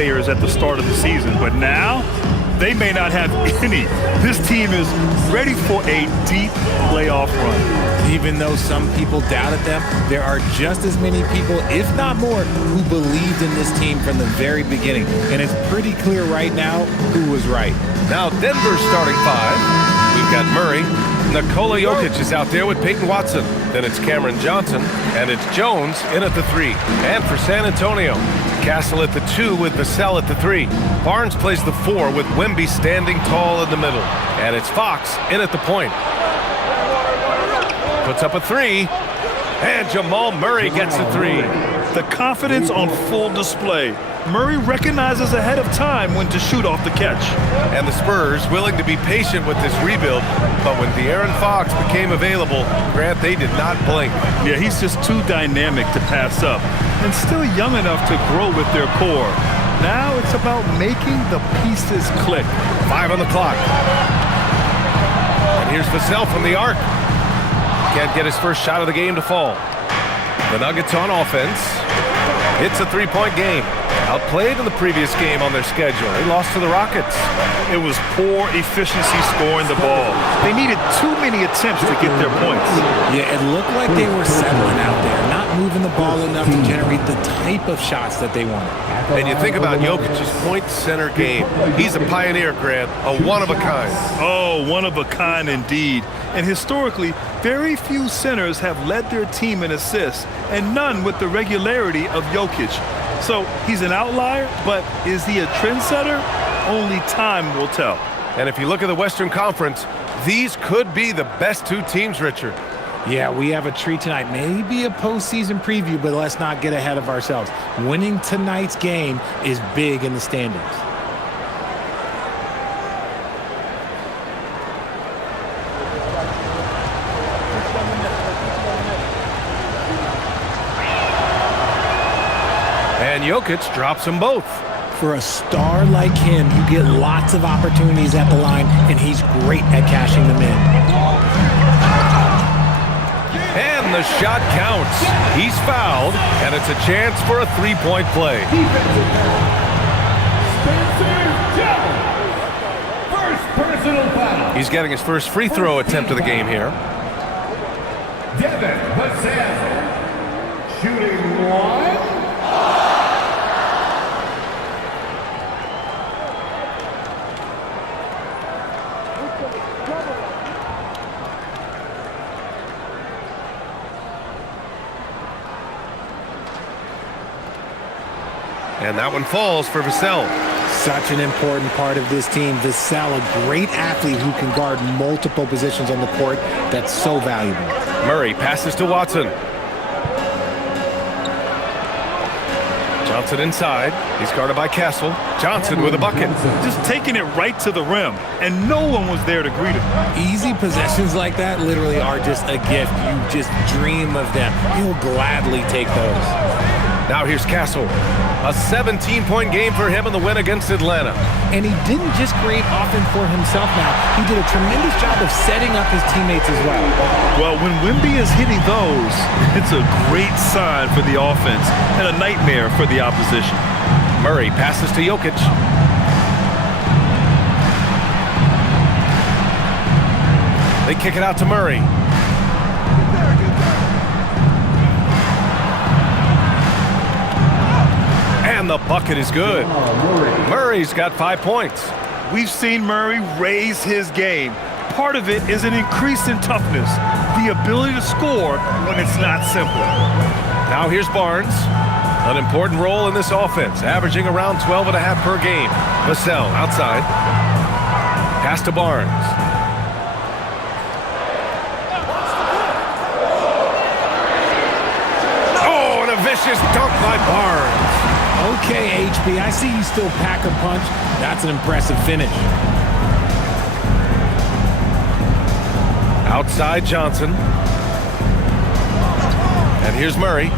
naysayers at the start of the season, but now they may not have any. This team is ready for a deep playoff run. Even though some people doubted them, there are just as many people, if not more, who believed in this team from the very beginning. And it's pretty clear right now who was right. Now Denver's starting five. We've got Murray. Nikola Jokic is out there with Peyton Watson. Then it's Cameron Johnson, and it's Jones in at the 3. And for San Antonio, Castle at the 2 with Vassell at the 3. Barnes plays the 4 with Wemby standing tall in the middle. And it's Fox in at the point. Puts up a 3, and Jamal Murray gets the 3. The confidence on full display. Murray recognizes ahead of time when to shoot off the catch. And the Spurs willing to be patient with this rebuild, but when De'Aaron Fox became available, Grant, they did not blink. Yeah, he's just too dynamic to pass up, and still young enough to grow with their core. Now it's about making the pieces click. 5 on the clock. And here's Vassell from the arc. Can't get his first shot of the game to fall. The Nuggets on offense. It's a 3-point game. Outplayed in the previous game on their schedule. They lost to the Rockets. It was poor efficiency scoring the ball. They needed too many attempts to get their points. Yeah, it looked like they were settling out there, not moving the ball enough to generate the type of shots that they wanted. And you think about Jokic's point center game. He's a pioneer, Grant, a one-of-a-kind. Oh, one-of-a-kind indeed. And historically, very few centers have led their team in assists, and none with the regularity of Jokic. So he's an outlier, but is he a trendsetter? Only time will tell. And if you look at the Western Conference, these could be the best 2 teams, Richard. Yeah, we have a treat tonight. Maybe a postseason preview, but let's not get ahead of ourselves. Winning tonight's game is big in the standings. And Jokic drops them both. For a star like him, you get lots of opportunities at the line, and he's great at cashing them in. And the shot counts. He's fouled, and it's a chance for a 3-point play. First personal foul. He's getting his first free throw attempt of the game here. Devin Vassell, shooting 1. And that one falls for Vassell. Such an important part of this team. Vassell, a great athlete who can guard multiple positions on the court. That's so valuable. Murray passes to Watson. Johnson inside. He's guarded by Castle. Johnson with a bucket. Just taking it right to the rim, and no one was there to greet him. Easy possessions like that literally are just a gift. You just dream of them. He'll gladly take those. Now here's Castle. A 17-point game for him in the win against Atlanta. And he didn't just create offense for himself now. He did a tremendous job of setting up his teammates as well. Well, when Wemby is hitting those, it's a great sign for the offense and a nightmare for the opposition. Murray passes to Jokic. They kick it out to Murray. And the bucket is good. Murray's got 5 points. We've seen Murray raise his game. Part of it is an increase in toughness, the ability to score when it's not simple. Now here's Barnes. An important role in this offense, averaging around 12.5 per game. Vassell outside. Pass to Barnes. Oh, and a vicious dunk by Barnes. Okay, HB, I see you still pack a punch. That's an impressive finish. Outside Johnson. And here's Murray.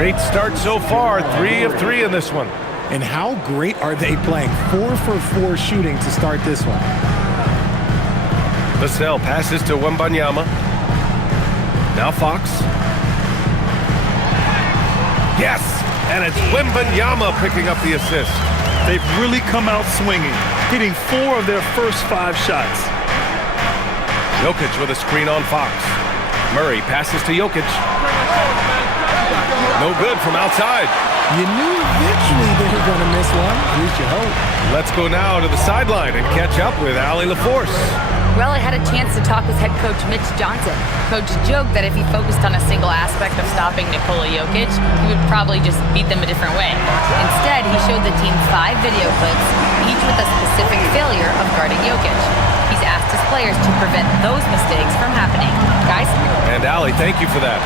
Great start so far. 3 of 3 in this one. And how great are they playing? 4 for 4 shooting to start this one. Vassell passes to Wembanyama. Now Fox. Yes! And it's Wembanyama picking up the assist. They've really come out swinging, hitting 4 of their first 5 shots. Jokic with a screen on Fox. Murray passes to Jokic. No good from outside. You knew eventually they were going to miss one. At least you hope. Let's go now to the sideline and catch up with Allie LaForce. Well, I had a chance to talk with head coach Mitch Johnson. Coach joked that if he focused on a single aspect of stopping Nikola Jokic, he would probably just beat them a different way. Instead, he showed the team 5 video clips, each with a specific failure of guarding Jokic. He's asked his players to prevent those mistakes from happening. Guys? And Allie, thank you for that.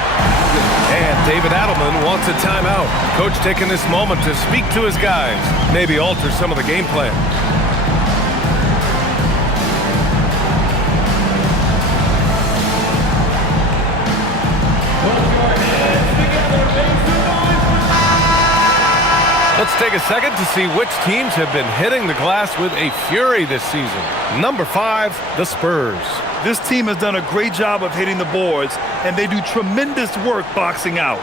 And David Adelman wants a timeout. Coach taking this moment to speak to his guys, maybe alter some of the game plan. Let's take a second to see which teams have been hitting the glass with a fury this season. Number 5, the Spurs. This team has done a great job of hitting the boards, and they do tremendous work boxing out.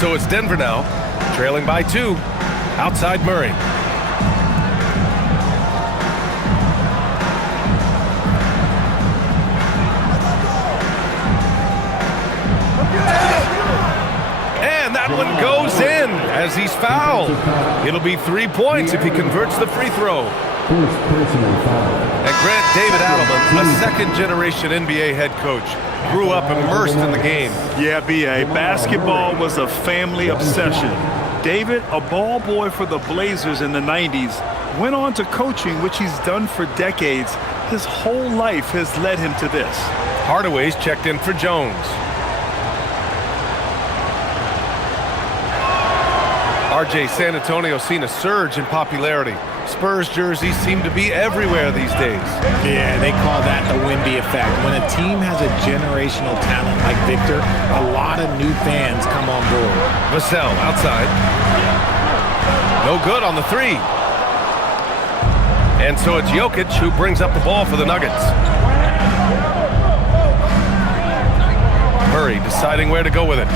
So it's Denver now, trailing by 2. Outside Murray. And that one goes in as he's fouled. It'll be 3 points if he converts the free throw. And Grant David Adelman, a second-generation NBA head coach, grew up immersed in the game. Yeah, B.A., basketball was a family obsession. David, a ball boy for the Blazers in the 90s, went on to coaching, which he's done for decades. His whole life has led him to this. Hardaway's checked in for Jones. RJ San Antonio's seen a surge in popularity. Spurs jerseys seem to be everywhere these days. Yeah, they call that the Wemby effect. When a team has a generational talent like Victor, a lot of new fans come on board. Vassell outside. No good on the 3. And so it's Jokic who brings up the ball for the Nuggets. Murray deciding where to go with it.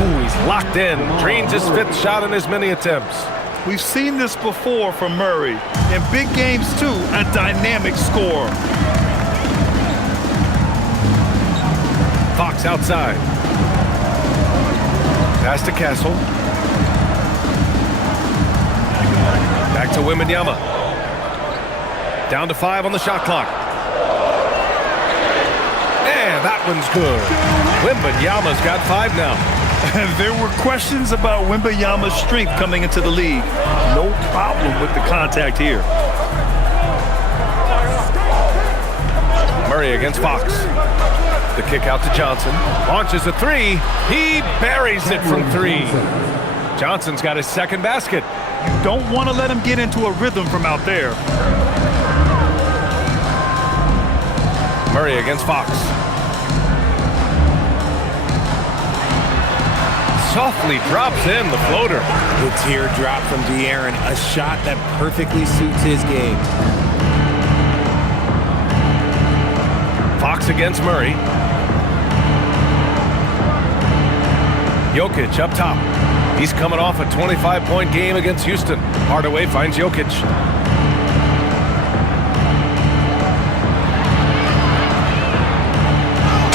Ooh, he's locked in. Drains his 5th shot in as many attempts. We've seen this before from Murray. In big games, too, a dynamic scorer. Fox outside. Pass to Castle. Back to Wembanyama. Down to 5 on the shot clock. And that one's good. Wembanyama's got 5 now. There were questions about Wembanyama's strength coming into the league. No problem with the contact here. Murray against Fox. The kick out to Johnson. Launches a 3. He buries it from 3. Johnson's got his 2nd basket. You don't want to let him get into a rhythm from out there. Murray against Fox. Softly drops in the floater. The teardrop from De'Aaron, a shot that perfectly suits his game. Fox against Murray. Jokic up top. He's coming off a 25-point game against Houston. Hardaway finds Jokic.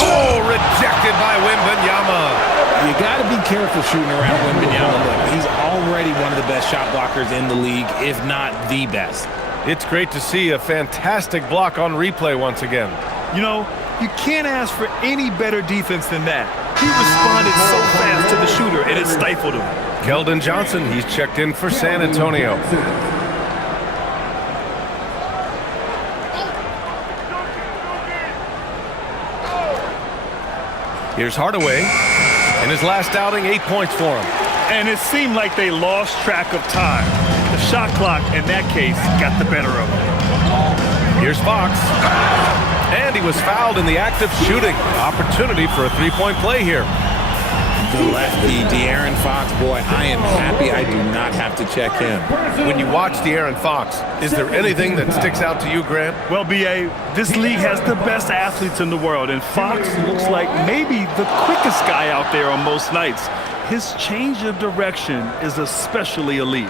Oh, rejected by Wembanyama. You got to be careful shooting around Wembanyama. He's already one of the best shot blockers in the league, if not the best. It's great to see a fantastic block on replay once again. You know, you can't ask for any better defense than that. He responded so fast to the shooter, and it stifled him. Keldon Johnson, he's checked in for San Antonio. Here's Hardaway. In his last outing, 8 points for him. And it seemed like they lost track of time. The shot clock, in that case, got the better of them. Here's Fox. And he was fouled in the act of shooting. Opportunity for a three-point play here. The lefty, De'Aaron Fox, boy, I am happy I do not have to check him. When you watch De'Aaron Fox, is there anything that sticks out to you, Grant? Well, B.A., this league has the best athletes in the world, and Fox looks like maybe the quickest guy out there on most nights. His change of direction is especially elite.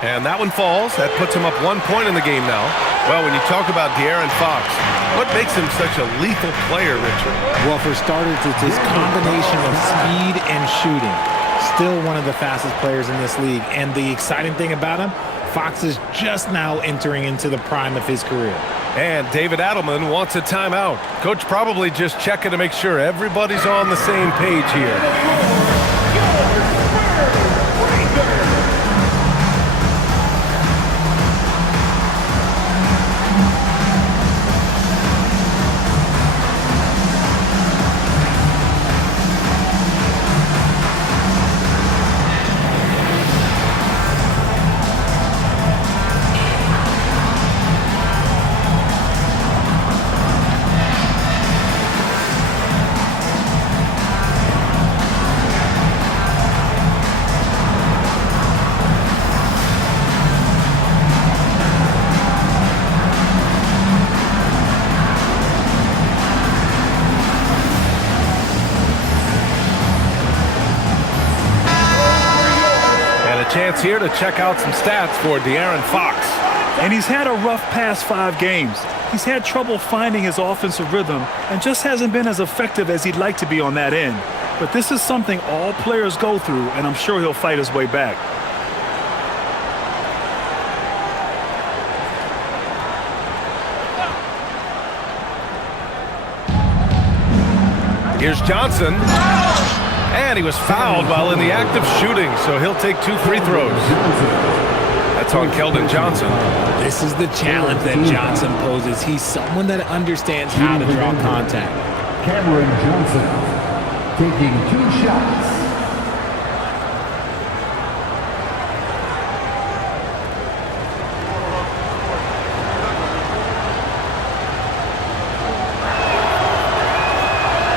And that one falls. That puts him up 1 point in the game now. Well, when you talk about De'Aaron Fox, what makes him such a lethal player, Richard? Well, for starters, it's his combination of speed and shooting. Still one of the fastest players in this league. And the exciting thing about him, Fox is just now entering into the prime of his career. And David Adelman wants a timeout. Coach probably just checking to make sure everybody's on the same page here. Chance here to check out some stats for De'Aaron Fox. And he's had a rough past 5 games. He's had trouble finding his offensive rhythm and just hasn't been as effective as he'd like to be on that end. But this is something all players go through, and I'm sure he'll fight his way back. Here's Johnson. And he was fouled while in the act of shooting, so he'll take 2 free throws. That's on Keldon Johnson. This is the challenge that Johnson poses. He's someone that understands how to draw contact. Cameron Johnson taking 2 shots.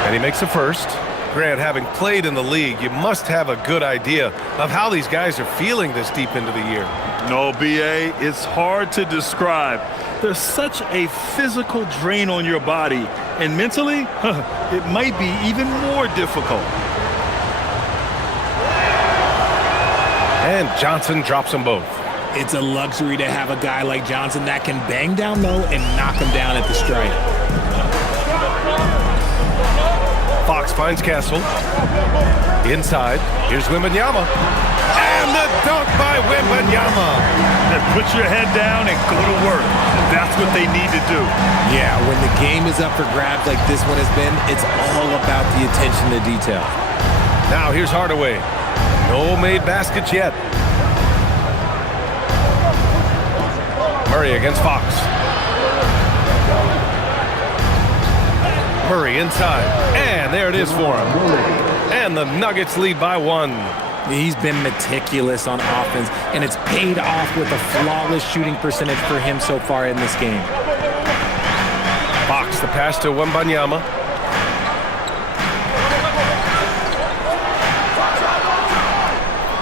And he makes a first. Grant, having played in the league, you must have a good idea of how these guys are feeling this deep into the year. No, B.A., it's hard to describe. There's such a physical drain on your body, and mentally, it might be even more difficult. And Johnson drops them both. It's a luxury to have a guy like Johnson that can bang down low and knock him down at the strike. Fox finds Castle. Inside. Here's Wembanyama. And the dunk by Wembanyama. Then put your head down and go to work. That's what they need to do. Yeah, when the game is up for grabs like this one has been, it's all about the attention to detail. Now here's Hardaway. No made baskets yet. Murray against Fox. Murray inside, and there it is for him. And the Nuggets lead by 1. He's been meticulous on offense, and it's paid off with a flawless shooting percentage for him so far in this game. Fox, the pass to Wembanyama.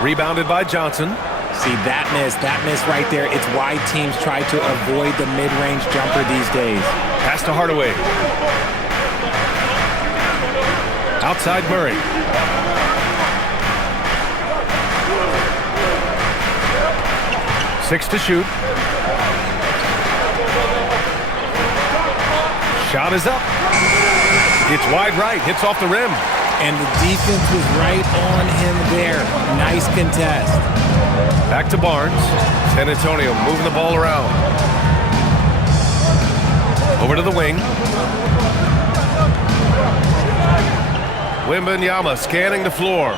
Rebounded by Johnson. See, that miss right there, it's why teams try to avoid the mid-range jumper these days. Pass to Hardaway. Outside Murray. Six to shoot. Shot is up. It's wide right, hits off the rim. And the defense was right on him there. Nice contest. Back to Barnes. San Antonio moving the ball around. Over to the wing. Wembanyama scanning the floor.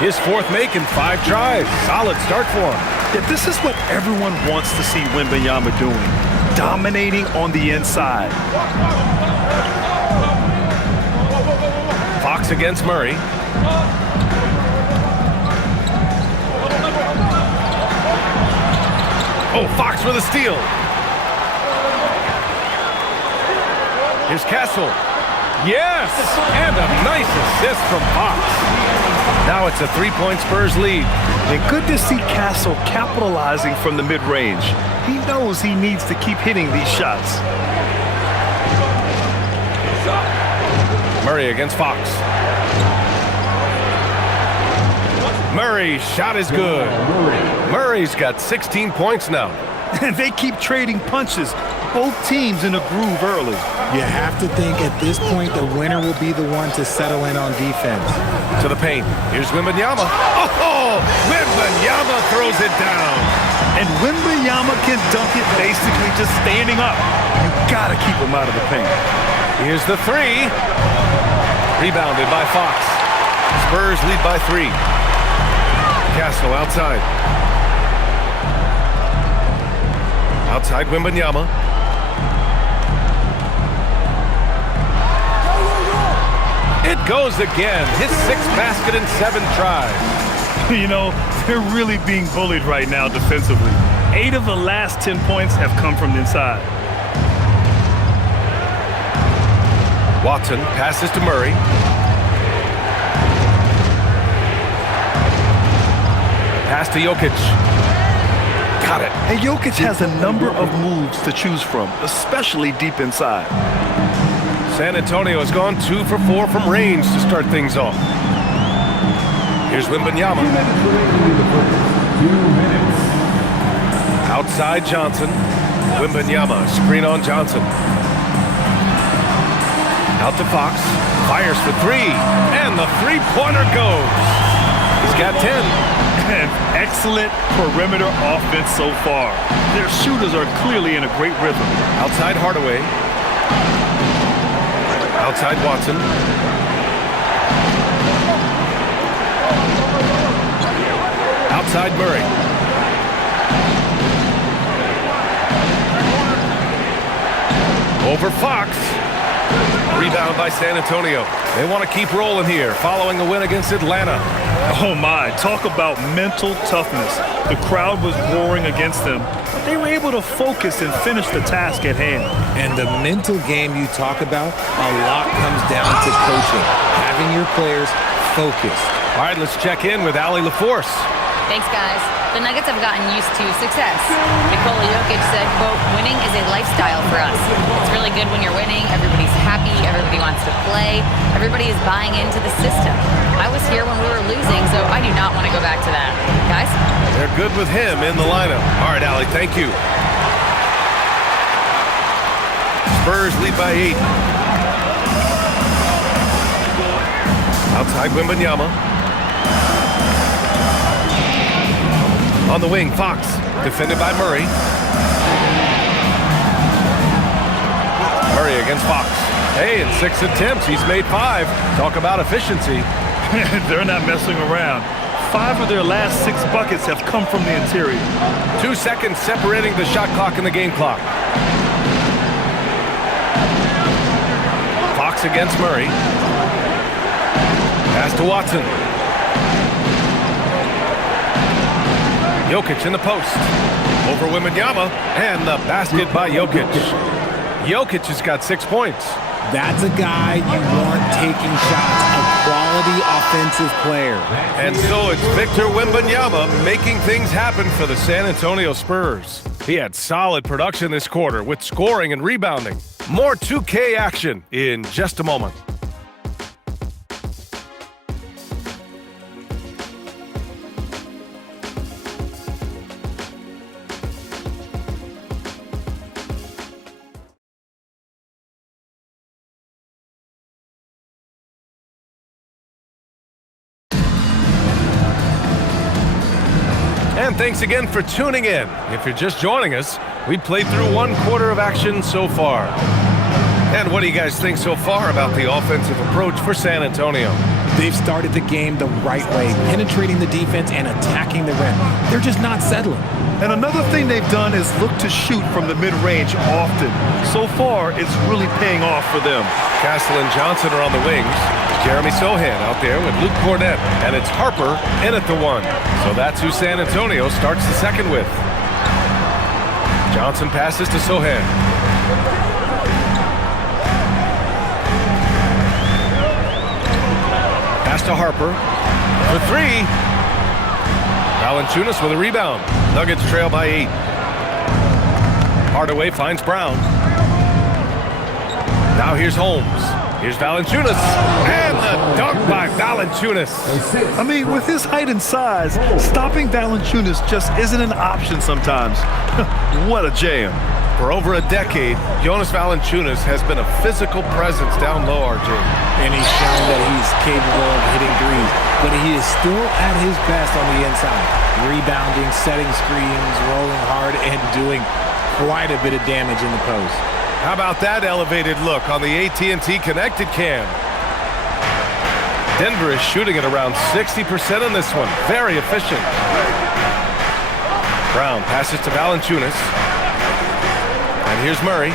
His 4th make in 5 tries. Solid start for him. Yeah, this is what everyone wants to see Wembanyama doing. Dominating on the inside. Fox against Murray. Oh, Fox with a steal. Here's Castle. Yes! And a nice assist from Fox. Now it's a 3-point Spurs lead. And good to see Castle capitalizing from the mid-range. He knows he needs to keep hitting these shots. Murray against Fox. Murray's shot is good. Murray's got 16 points now. And they keep trading punches. Both teams in a groove early. You have to think at this point the winner will be the one to settle in on defense. To the paint. Here's Wembanyama. Oh! Wembanyama throws it down. And Wembanyama can dunk it basically just standing up. You gotta keep him out of the paint. Here's the three. Rebounded by Fox. Spurs lead by 3. Castle outside. Outside Wembanyama. It goes again. His 6th basket in 7 tries. You know, they're really being bullied right now defensively. 8 of the last 10 points have come from the inside. Watson passes to Murray. Pass to Jokic. Got it. And Jokic has a number of moves to choose from, especially deep inside. San Antonio has gone 2 for 4 from range to start things off. Here's Wembanyama. 2 minutes remaining in the first. 2 minutes. Outside Johnson. Wembanyama, screen on Johnson. Out to Fox. Fires for 3. And the three-pointer goes. He's got 10. And excellent perimeter offense so far. Their shooters are clearly in a great rhythm. Outside Hardaway. Outside Watson. Outside Murray. Over Fox. Rebound by San Antonio. They want to keep rolling here following a win against Atlanta. Oh my, talk about mental toughness. The crowd was roaring against them, but they were able to focus and finish the task at hand. And the mental game you talk about, a lot comes down to coaching, having your players focused. All right, let's check in with Allie LaForce. Thanks, guys. The Nuggets have gotten used to success. Nikola Jokic said, quote, winning is a lifestyle for us. It's really good when you're winning. Everybody's happy. Everybody wants to play. Everybody is buying into the system. I was here when we were losing, so I do not want to go back to that. Guys? They're good with him in the lineup. All right, Allie, thank you. Spurs lead by 8. Outside Wembanyama. On the wing, Fox, defended by Murray. Murray against Fox. Hey, in 6 attempts, he's made 5. Talk about efficiency. They're not messing around. 5 of their last 6 buckets have come from the interior. 2 seconds separating the shot clock and the game clock. Fox against Murray. Pass to Watson. Jokic in the post. Over Wembanyama. And the basket by Jokic. Jokic has got 6 points. That's a guy you want taking shots, a quality offensive player. And so it's Victor Wembanyama making things happen for the San Antonio Spurs. He had solid production this quarter with scoring and rebounding. More 2K action in just a moment. And thanks again for tuning in. If you're just joining us, we played through 1 quarter of action so far. And what do you guys think so far about the offensive approach for San Antonio? They've started the game the right way, penetrating the defense and attacking the rim. They're just not settling. And another thing they've done is look to shoot from the mid-range often. So far, it's really paying off for them. Castle and Johnson are on the wings. Jeremy Sohan out there with Luke Cornett. And it's Harper in at the 1. So that's who San Antonio starts the second with. Johnson passes to Sohan. Pass to Harper for 3. Valanciunas with a rebound. Nuggets trail by 8. Hardaway finds Brown. Now here's Holmes. Here's Valanciunas. And the dunk by Valanciunas. I mean, with his height and size, stopping Valanciunas just isn't an option sometimes. What a jam. For over a decade, Jonas Valanciunas has been a physical presence down low, RJ. And he's shown that he's capable of hitting threes, but he is still at his best on the inside. Rebounding, setting screens, rolling hard, and doing quite a bit of damage in the post. How about that elevated look on the AT&T Connected Cam? Denver is shooting at around 60% in this one. Very efficient. Brown passes to Valanciunas. And here's Murray.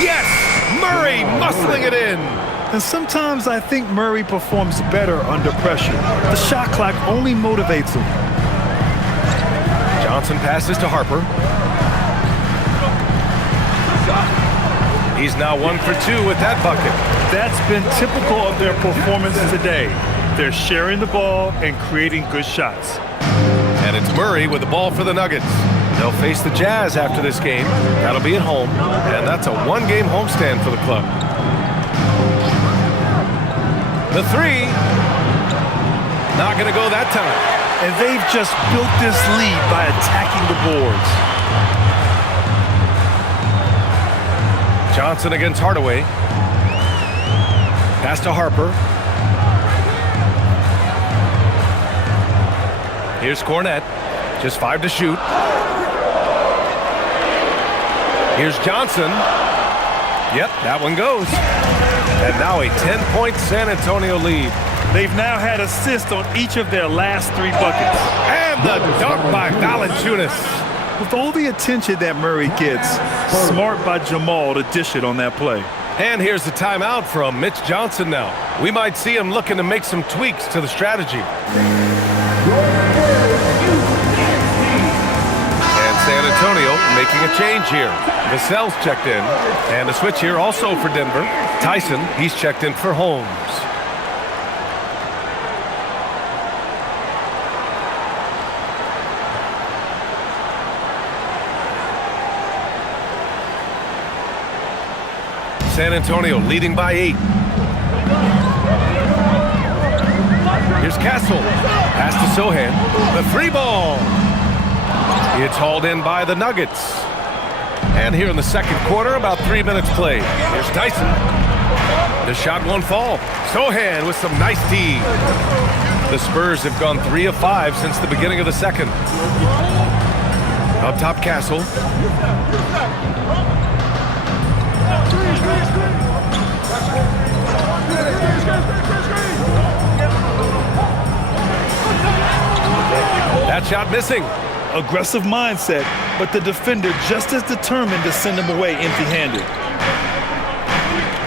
Yes! Murray muscling it in. And sometimes I think Murray performs better under pressure. The shot clock only motivates him. Johnson passes to Harper. He's now 1 for 2 with that bucket. That's been typical of their performance today. They're sharing the ball and creating good shots. And it's Murray with the ball for the Nuggets. They'll face the Jazz after this game. That'll be at home, and that's a 1-game homestand for the club. The 3. Not going to go that time. And they've just built this lead by attacking the boards. Johnson against Hardaway. Pass to Harper. Here's Cornett. Just 5 to shoot. Here's Johnson. Yep, that one goes. And now a 10-point San Antonio lead. They've now had assists on each of their last 3 buckets. And the dunk by Valanciunas. With all the attention that Murray gets, smart by Jamal to dish it on that play. And here's the timeout from Mitch Johnson now. We might see him looking to make some tweaks to the strategy. And San Antonio making a change here. Vassell's checked in. And a switch here also for Denver. Tyson, he's checked in for Holmes. San Antonio leading by 8. Here's Castle. Pass to Sohan. The 3 ball. It's hauled in by the Nuggets. And here in the second quarter, about 3 minutes played. Here's Tyson. The shot won't fall. Sohan with some nice D. The Spurs have gone 3 of 5 since the beginning of the second. Up top, Castle. That shot missing. Aggressive mindset, but the defender just as determined to send him away empty-handed.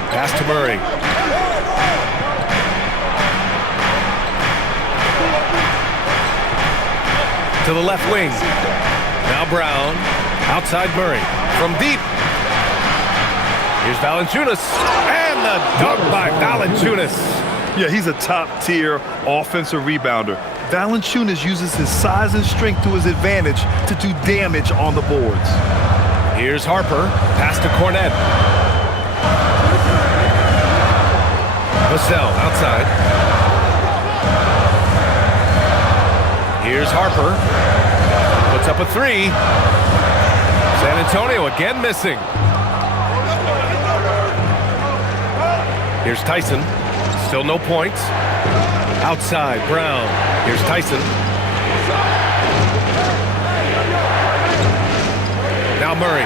Pass to Murray. To the left wing. Now Brown. Outside Murray. From deep. Here's Valanciunas. And the dunk by Valanciunas. Yeah, he's a top-tier offensive rebounder. Valanciunas uses his size and strength to his advantage to do damage on the boards. Here's Harper. Pass to Cornett. Vassell outside. Here's Harper. Puts up a 3. San Antonio again missing. Here's Tyson. Still no points. Outside, Brown. Here's Tyson. Now Murray.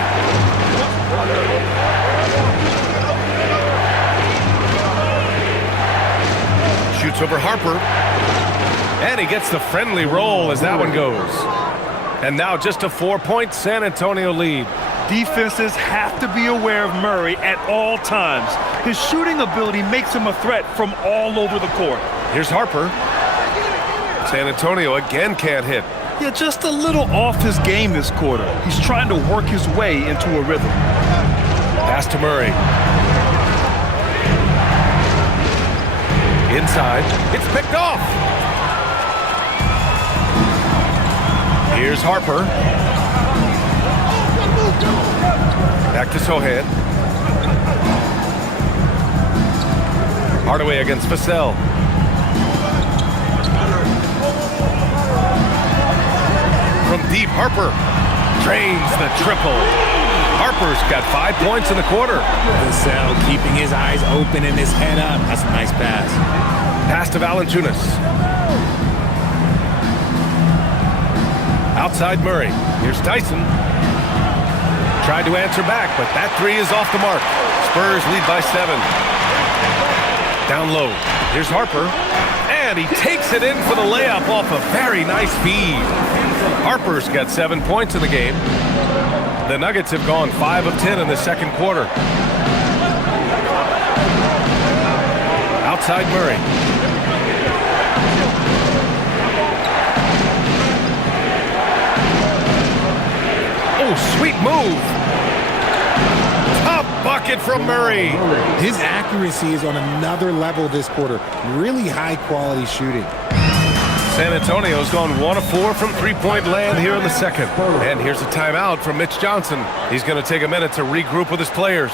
Shoots over Harper. And he gets the friendly roll as that one goes. And now just a 4-point San Antonio lead. Defenses have to be aware of Murray at all times. His shooting ability makes him a threat from all over the court. Here's Harper. San Antonio again can't hit. Yeah, just a little off his game this quarter. He's trying to work his way into a rhythm. Pass to Murray. Inside. It's picked off. Here's Harper. Back to Sohan. Hardaway against Vassell. From deep, Harper drains the triple. Harper's got 5 points in the quarter. Vassell keeping his eyes open and his head up. That's a nice pass. Pass to Valanciunas. Outside Murray. Here's Tyson. Tried to answer back, but that three is off the mark. Spurs lead by 7. Down low. Here's Harper. And he takes it in for the layup off a very nice feed. Harper's got 7 points in the game. The Nuggets have gone 5 of 10 in the second quarter. Outside Murray. Oh, sweet move. Top bucket from Murray. His accuracy is on another level this quarter. Really high quality shooting. San Antonio's gone 1 of 4 from three-point land here in the second. And here's a timeout from Mitch Johnson. He's going to take a minute to regroup with his players.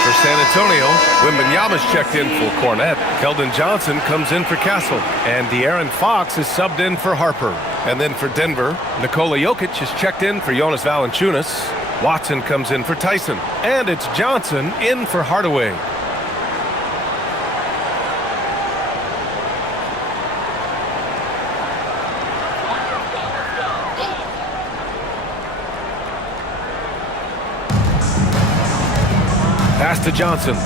For San Antonio, Wembanyama's checked in for Cornette. Keldon Johnson comes in for Castle. And De'Aaron Fox is subbed in for Harper. And then for Denver, Nikola Jokic is checked in for Jonas Valanciunas. Watson comes in for Tyson. And it's Johnson in for Hardaway. Pass to Johnson.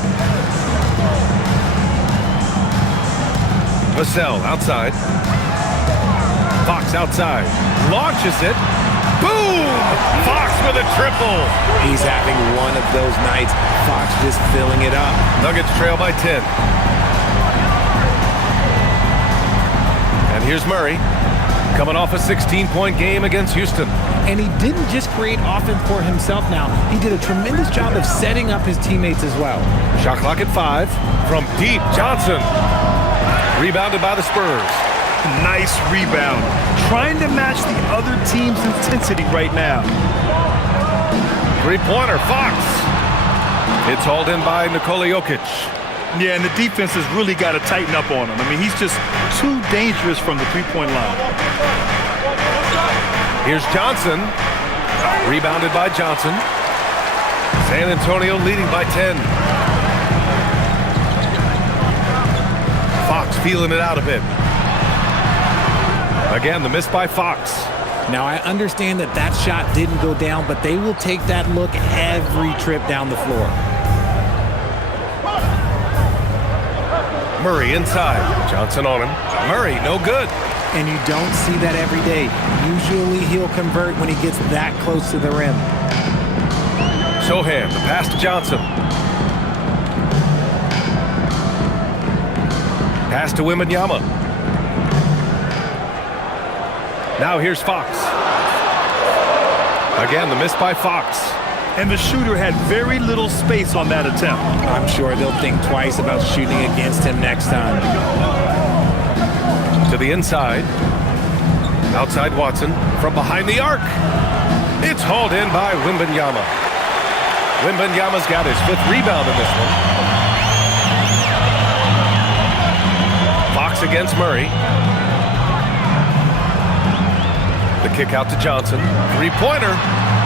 Vassell outside. Fox outside. Launches it. Boom! Fox with a triple. He's having one of those nights. Fox just filling it up. Nuggets trail by 10. And here's Murray. Coming off a 16-point game against Houston. And he didn't just create offense for himself now. He did a tremendous job of setting up his teammates as well. Shot clock at 5. From deep, Johnson. Rebounded by the Spurs. Nice rebound. Trying to match the other team's intensity right now. Three-pointer, Fox. It's hauled in by Nikola Jokic. Yeah, and the defense has really got to tighten up on him. I mean, he's just too dangerous from the three-point line. Here's Johnson. Rebounded by Johnson. San Antonio leading by 10. Fox feeling it out a bit. Again, the miss by Fox. Now, I understand that that shot didn't go down, but they will take that look every trip down the floor. Murray inside. Johnson on him. Murray, no good. And you don't see that every day. Usually he'll convert when he gets that close to the rim. Sohan, the pass to Johnson. Pass to Wembanyama. Now here's Fox. Again, the miss by Fox. And the shooter had very little space on that attempt. I'm sure they'll think twice about shooting against him next time. To the inside. Outside Watson. From behind the arc. It's hauled in by Wembanyama. Wembanyama's got his 5th rebound in this one. Fox against Murray. The kick out to Johnson. Three-pointer.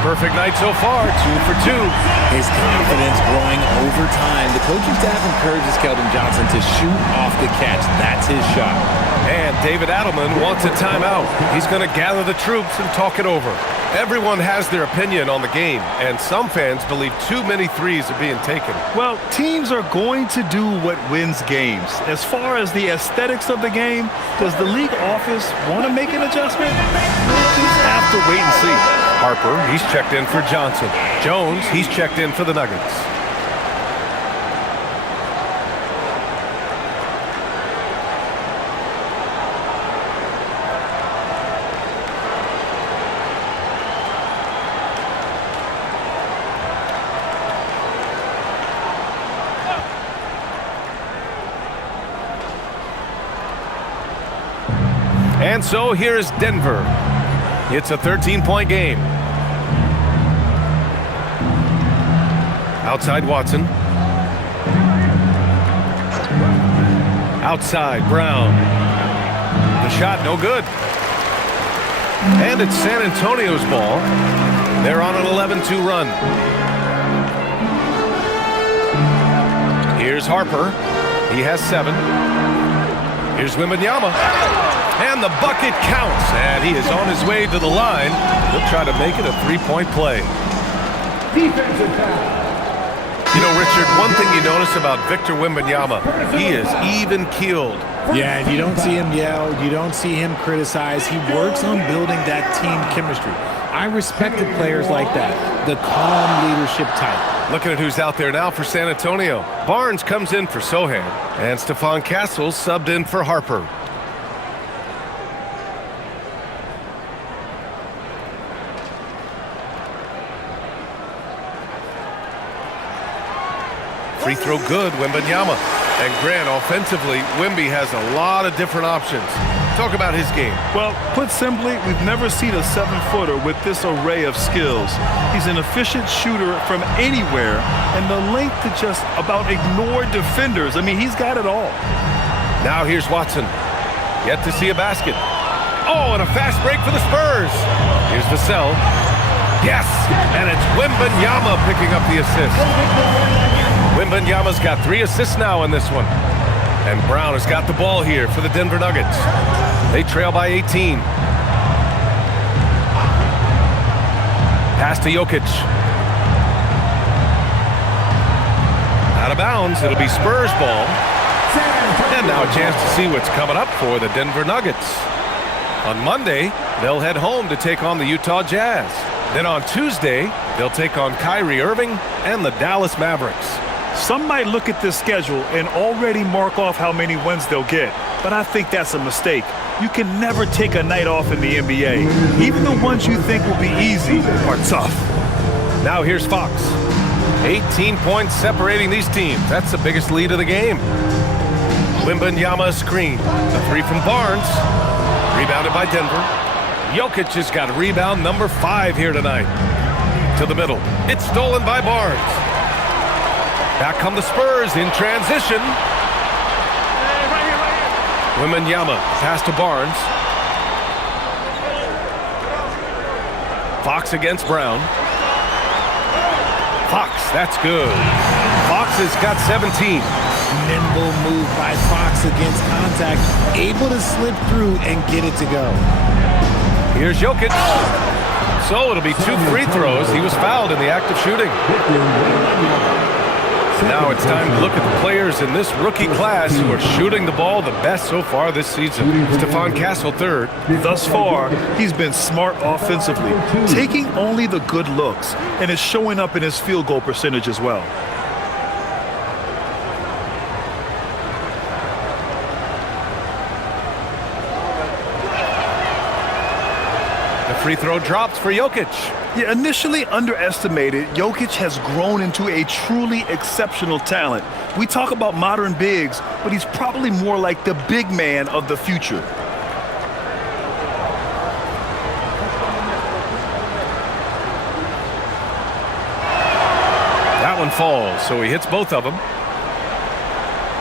Perfect night so far, 2 for 2. His confidence growing over time. The coaching staff encourages Keldon Johnson to shoot off the catch. That's his shot. And David Adelman wants a timeout. He's going to gather the troops and talk it over. Everyone has their opinion on the game, and some fans believe too many threes are being taken. Well, teams are going to do what wins games. As far as the aesthetics of the game, does the league office want to make an adjustment? We'll just have to wait and see. Harper, he's checked in for Johnson. Jones, he's checked in for the Nuggets. And so here's Denver. It's a 13-point game. Outside Watson. Outside Brown. The shot no good. And it's San Antonio's ball. They're on an 11-2 run. Here's Harper. He has 7. Here's Wembanyama. And the bucket counts. And he is on his way to the line. He'll try to make it a 3-point play. Defensive foul. You know, Richard, one thing you notice about Victor Wembanyama, he is even-keeled. Yeah, and you don't see him yell. You don't see him criticize. He works on building that team chemistry. I respected players like that, the calm leadership type. Looking at who's out there now for San Antonio. Barnes comes in for Sohan, and Stephon Castles subbed in for Harper. Free throw good, Wembanyama. And Grant, offensively, Wemby has a lot of different options. Talk about his game. Well, put simply, we've never seen a 7-footer with this array of skills. He's an efficient shooter from anywhere, and the length to just about ignore defenders. I mean, he's got it all. Now here's Watson. Yet to see a basket. Oh, and a fast break for the Spurs. Here's Vassell. Yes, and it's Wembanyama picking up the assist. Wembanyama's got 3 assists now in this one. And Brown has got the ball here for the Denver Nuggets. They trail by 18. Pass to Jokic. Out of bounds, it'll be Spurs ball. And now a chance to see what's coming up for the Denver Nuggets. On Monday, they'll head home to take on the Utah Jazz. Then on Tuesday, they'll take on Kyrie Irving and the Dallas Mavericks. Some might look at this schedule and already mark off how many wins they'll get, but I think that's a mistake. You can never take a night off in the NBA. Even the ones you think will be easy are tough. Now here's Fox. 18 points separating these teams. That's the biggest lead of the game. Wembanyama screen. The 3 from Barnes. Rebounded by Denver. Jokic has got rebound number 5 here tonight. To the middle. It's stolen by Barnes. Back come the Spurs in transition. Wembanyama pass to Barnes. Fox against Brown. Fox, that's good. Fox has got 17. Nimble move by Fox against contact, able to slip through and get it to go. Here's Jokic. So it'll be 2 free throws. He was fouled in the act of shooting. Now it's time to look at the players in this rookie class who are shooting the ball the best so far this season. Stephon Castle 3rd. Thus far, he's been smart offensively, taking only the good looks, and is showing up in his field goal percentage as well. The free throw drops for Jokic. Yeah, initially underestimated, Jokic has grown into a truly exceptional talent. We talk about modern bigs, but he's probably more like the big man of the future. That one falls, so he hits both of them.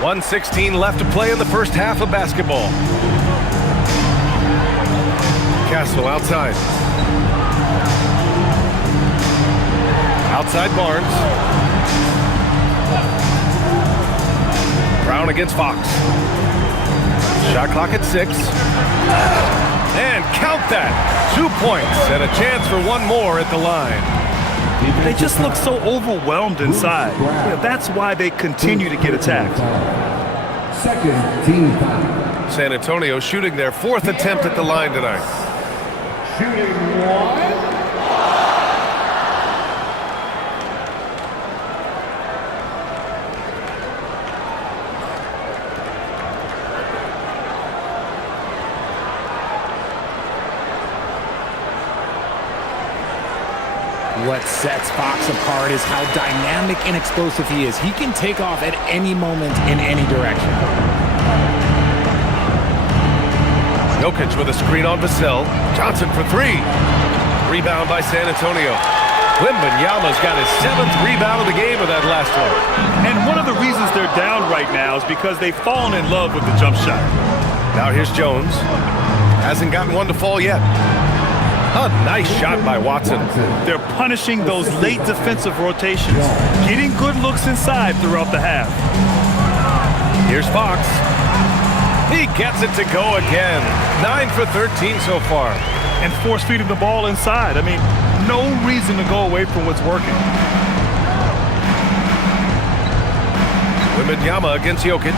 1:16 left to play in the first half of basketball. Castle outside. Outside Barnes. Brown against Fox. Shot clock at 6. And count that. 2 points and a chance for one more at the line. They just look so overwhelmed inside. That's why they continue to get attacked. Second team foul. San Antonio shooting their 4th attempt at the line tonight. Shooting one. What sets Fox apart is how dynamic and explosive he is. He can take off at any moment in any direction. Jokic with a screen on Vassell. Johnson for 3. Rebound by San Antonio. Wembanyama's got his 7th rebound of the game with that last one. And one of the reasons they're down right now is because they've fallen in love with the jump shot. Now here's Jones. Hasn't gotten one to fall yet. A nice shot by Watson. They're punishing those late defensive rotations, getting good looks inside throughout the half. Here's Fox. He gets it to go again. 9 for 13 so far. And force feeding the ball inside. I mean, no reason to go away from what's working. Wembanyama against Jokic.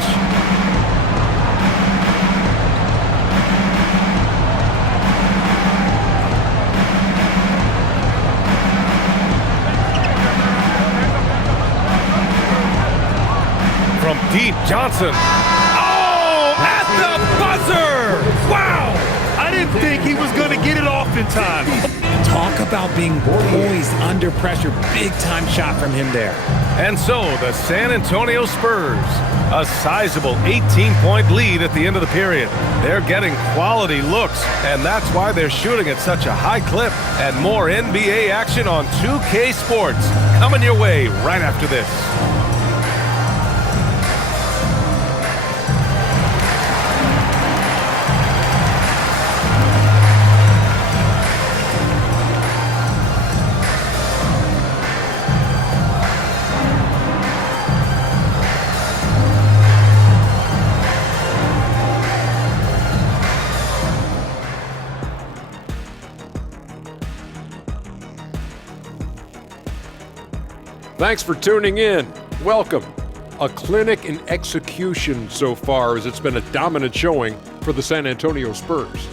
From deep, Johnson. Oh, at the buzzer! Wow! I didn't think he was going to get it off in time. Talk about being poised under pressure. Big time shot from him there. And so the San Antonio Spurs, a sizable 18-point lead at the end of the period. They're getting quality looks, and that's why they're shooting at such a high clip. And more NBA action on 2K Sports coming your way right after this. Thanks for tuning in. Welcome. A clinic in execution so far, as it's been a dominant showing for the San Antonio Spurs.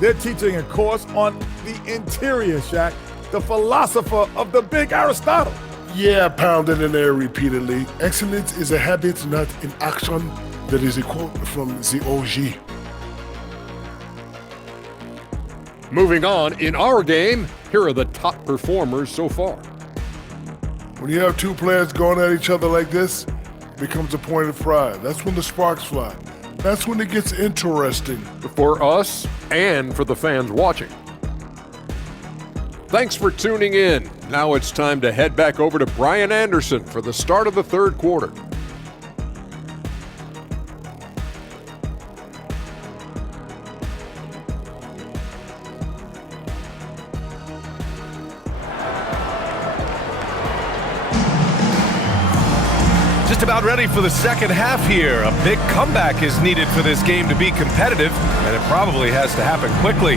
They're teaching a course on the interior, Shaq, the philosopher of the big Aristotle. Yeah, pounded in there repeatedly. Excellence is a habit, not an action. That is a quote from the OG. Moving on, in our game, here are the top performers so far. When you have two players going at each other like this, it becomes a point of pride. That's when the sparks fly. That's when it gets interesting. For us and for the fans watching. Thanks for tuning in. Now it's time to head back over to Brian Anderson for the start of the third quarter. Just about ready for the second half here. A big comeback is needed for this game to be competitive, and it probably has to happen quickly.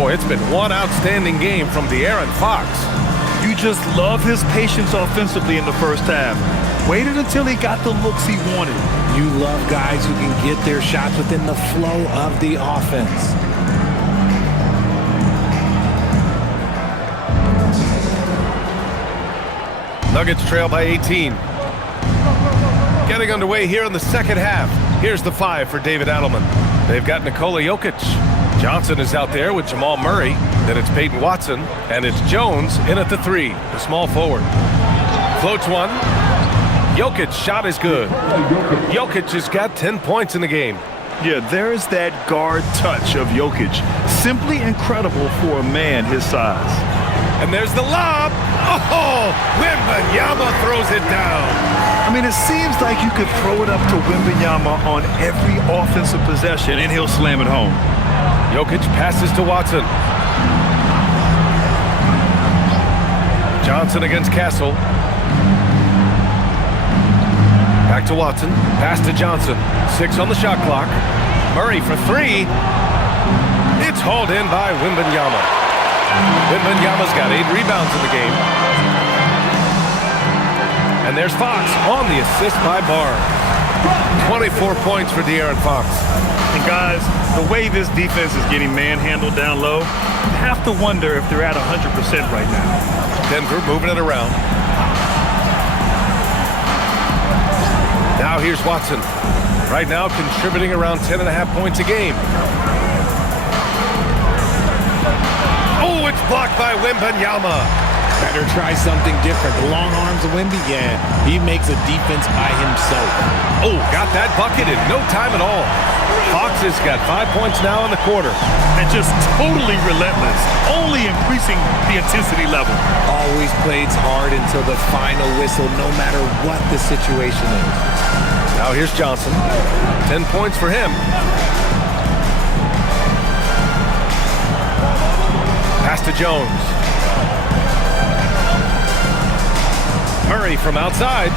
Boy, it's been one outstanding game from De'Aaron Fox. You just love his patience offensively in the first half. Waited until he got the looks he wanted. You love guys who can get their shots within the flow of the offense. Nuggets trail by 18. Getting underway here in the second half. Here's the 5 for David Adelman. They've got Nikola Jokic. Johnson is out there with Jamal Murray. Then it's Peyton Watson. And it's Jones in at the 3, the small forward. Floats one. Jokic shot is good. Jokic has got 10 points in the game. Yeah, there's that guard touch of Jokic. Simply incredible for a man his size. And there's the lob. Oh, Wembanyama throws it down. I mean, it seems like you could throw it up to Wembanyama on every offensive possession, and he'll slam it home. Jokic passes to Watson. Johnson against Castle. Back to Watson. Pass to Johnson. 6 on the shot clock. Murray for 3. It's hauled in by Wembanyama. Wembanyama's got 8 rebounds in the game. And there's Fox on the assist by Barnes. 24 points for De'Aaron Fox. And guys, the way this defense is getting manhandled down low, you have to wonder if they're at 100% right now. Denver moving it around. Now here's Watson. Right now contributing around 10.5 points a game. Oh, it's blocked by Wembanyama. Better try something different. The long arms of Wemby, yeah, he makes a defense by himself. Oh, got that bucket in no time at all. Fox has got 5 points now in the quarter. And just totally relentless, only increasing the intensity level. Always plays hard until the final whistle, no matter what the situation is. Now here's Johnson. 10 points for him. Pass to Jones. Murray from outside.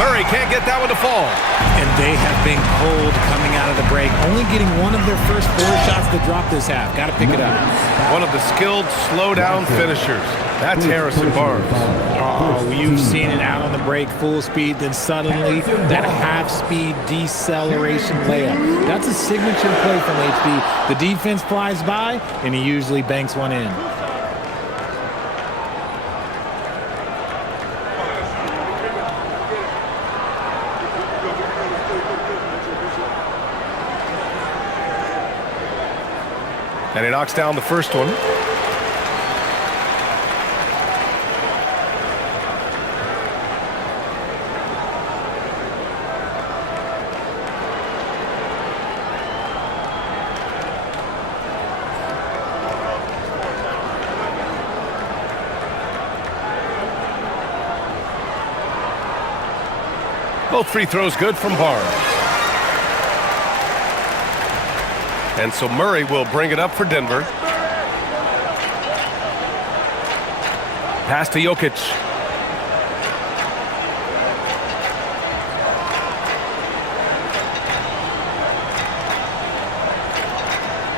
Murray can't get that one to fall. And they have been cold coming out of the break, only getting one of their first 4 shots to drop this half. Got to pick it up. One of the skilled slow-down finishers. That's Harrison Barnes. Oh, you've seen it out on the break, full speed, then suddenly that half-speed deceleration layup. That's a signature play from HB. The defense flies by, and he usually banks one in. And he knocks down the first one. Both free throws good from Barnes. And so Murray will bring it up for Denver. Pass to Jokic.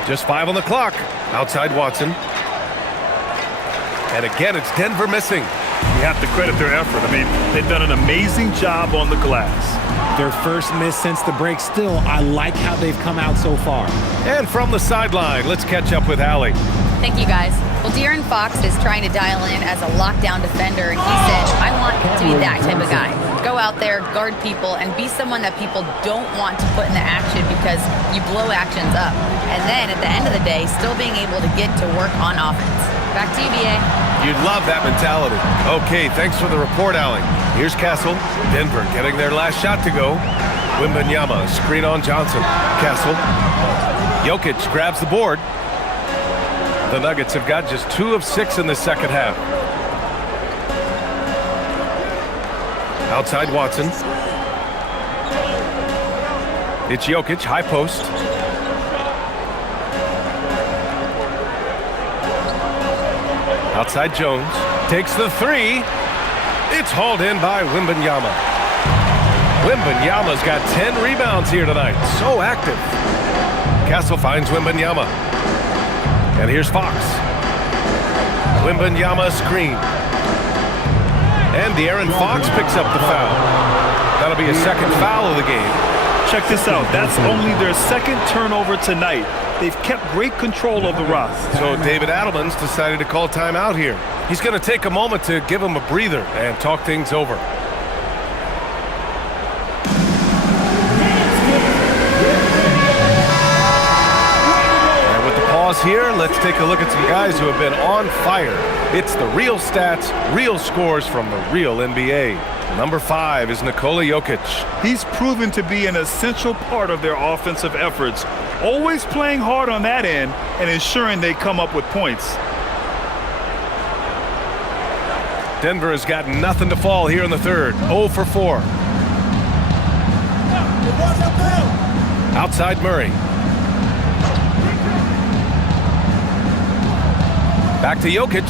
Just 5 on the clock. Outside Watson. And again, it's Denver missing. You have to credit their effort. I mean, they've done an amazing job on the glass. Their first miss since the break. Still, I like how they've come out so far. And from the sideline, let's catch up with Allie. Thank you, guys. Well, De'Aaron Fox is trying to dial in as a lockdown defender, and he said, I want to be that type of guy. Go out there, guard people, and be someone that people don't want to put in the action because you blow actions up. And then at the end of the day, still being able to get to work on offense. Back to you, BA. You'd love that mentality. Okay, thanks for the report, Allie. Here's Castle. Denver getting their last shot to go. Wembanyama, screen on Johnson. Castle. Jokic grabs the board. The Nuggets have got just 2 of 6 in the second half. Outside Watson. It's Jokic, high post. Outside Jones. Takes the 3. It's hauled in by Wembanyama. Wembanyama's got 10 rebounds here tonight. So active. Castle finds Wembanyama. And here's Fox. Wembanyama screen. And De'Aaron Fox picks up the foul. That'll be a second foul of the game. Check this out. That's only their second turnover tonight. They've kept great control of the rock. So David Adelman's decided to call timeout here. He's going to take a moment to give him a breather and talk things over. And with the pause here, let's take a look at some guys who have been on fire. It's the real stats, real scores from the real NBA. Number 5 is Nikola Jokic. He's proven to be an essential part of their offensive efforts, always playing hard on that end and ensuring they come up with points. Denver has got nothing to fall here in the third. 0 for 4. Outside Murray. Back to Jokic.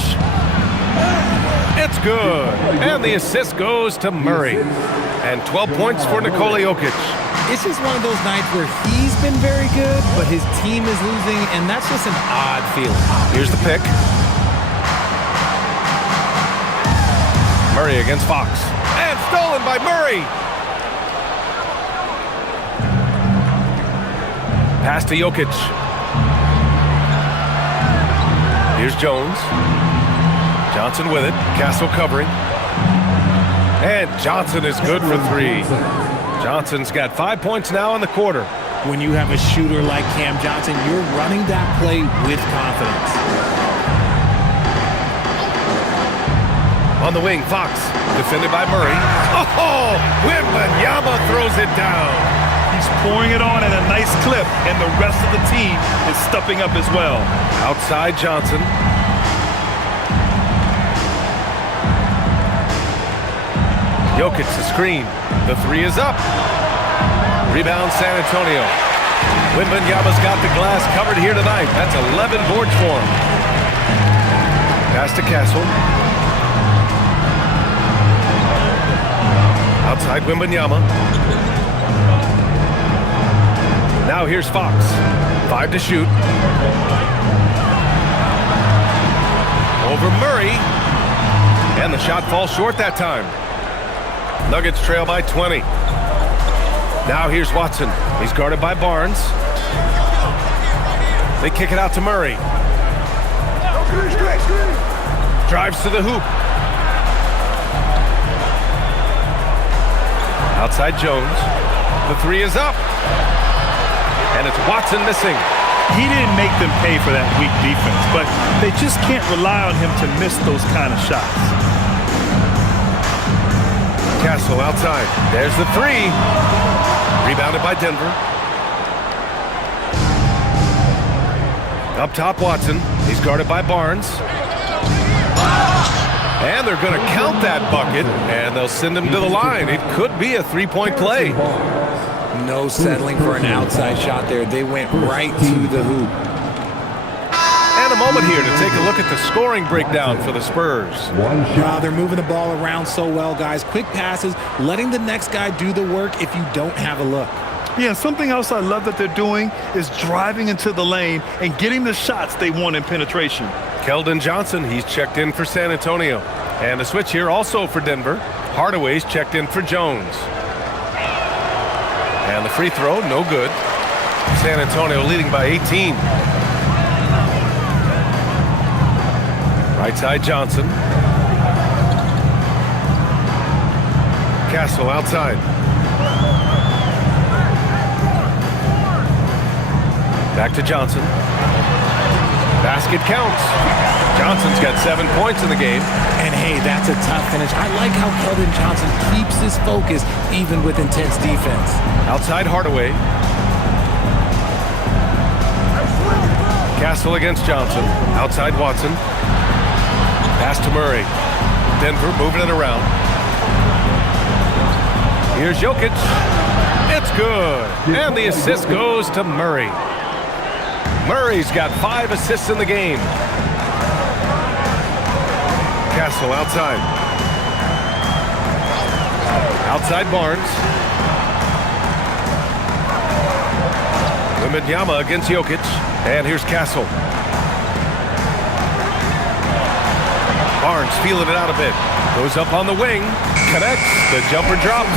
It's good. And the assist goes to Murray. And 12 points for Nikola Jokic. It's just one of those nights where he's been very good, but his team is losing, and that's just an odd feeling. Here's the pick. Murray against Fox. And stolen by Murray. Pass to Jokic. Here's Jones. Johnson with it. Castle covering. And Johnson is good for three. Johnson's got 5 points now in the quarter. When you have a shooter like Cam Johnson, you're running that play with confidence. On the wing, Fox. Defended by Murray. Oh! Wembanyama throws it down. He's pouring it on at a nice clip, and the rest of the team is stepping up as well. Outside Johnson. Jokic the screen. The three is up. Rebound San Antonio. Wembanyama's got the glass covered here tonight. That's 11 boards for him. Pass to Castle. Outside Wembanyama. Now here's Fox. 5 to shoot. Over Murray. And the shot falls short that time. Nuggets trail by 20. Now here's Watson. He's guarded by Barnes. They kick it out to Murray. Drives to the hoop. Outside Jones. The three is up. And it's Watson missing. He didn't make them pay for that weak defense, but they just can't rely on him to miss those kind of shots. Castle outside. There's the three. Rebounded by Denver. Up top, Watson. He's guarded by Barnes. And they're going to count that bucket, and they'll send him to the line. It could be a three-point play. No settling for an outside shot there. They went right to the hoop. And a moment here to take a look at the scoring breakdown for the Spurs. Wow, they're moving the ball around so well, guys. Quick passes, letting the next guy do the work if you don't have a look. Yeah, something else I love that they're doing is driving into the lane and getting the shots they want in penetration. Keldon Johnson, he's checked in for San Antonio. And a switch here also for Denver. Hardaway's checked in for Jones. And the free throw, no good. San Antonio leading by 18. Right side Johnson. Castle outside. Back to Johnson. Basket counts. Johnson's got 7 points in the game. And hey, that's a tough finish. I like how Keldon Johnson keeps his focus even with intense defense. Outside Hardaway. Castle against Johnson. Outside Watson. Pass to Murray. Denver moving it around. Here's Jokic. It's good. And the assist goes to Murray. Murray's got 5 assists in the game. Castle outside. Outside Barnes. Wembanyama against Jokic. And here's Castle. Barnes feeling it out a bit. Goes up on the wing. Connects. The jumper drops.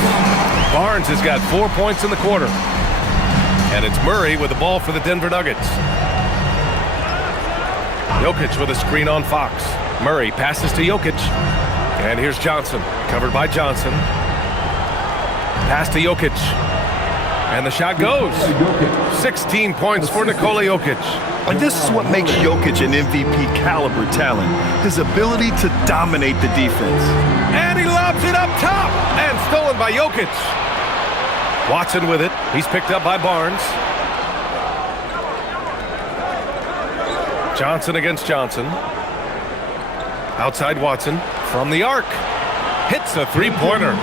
Barnes has got 4 points in the quarter. And it's Murray with the ball for the Denver Nuggets. Jokic with a screen on Fox. Murray passes to Jokic. And here's Johnson. Covered by Johnson. Pass to Jokic. And the shot goes. 16 points for Nikola Jokic. And this is what makes Jokic an MVP caliber talent. His ability to dominate the defense. And he lobs it up top. And stolen by Jokic. Watson with it. He's picked up by Barnes. Johnson against Johnson. Outside Watson from the arc. Hits a three-pointer.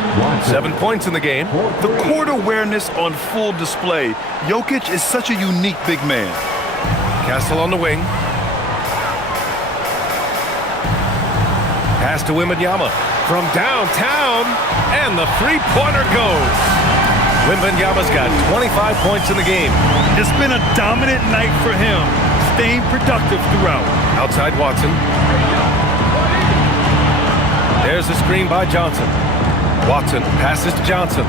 7 points in the game. The court awareness on full display. Jokic is such a unique big man. Castle on the wing. Pass to Wembanyama from downtown, and the three-pointer goes. Wembanyama's got 25 points in the game. It's been a dominant night for him, staying productive throughout. Outside Watson. There's the screen by Johnson. Watson passes to Johnson.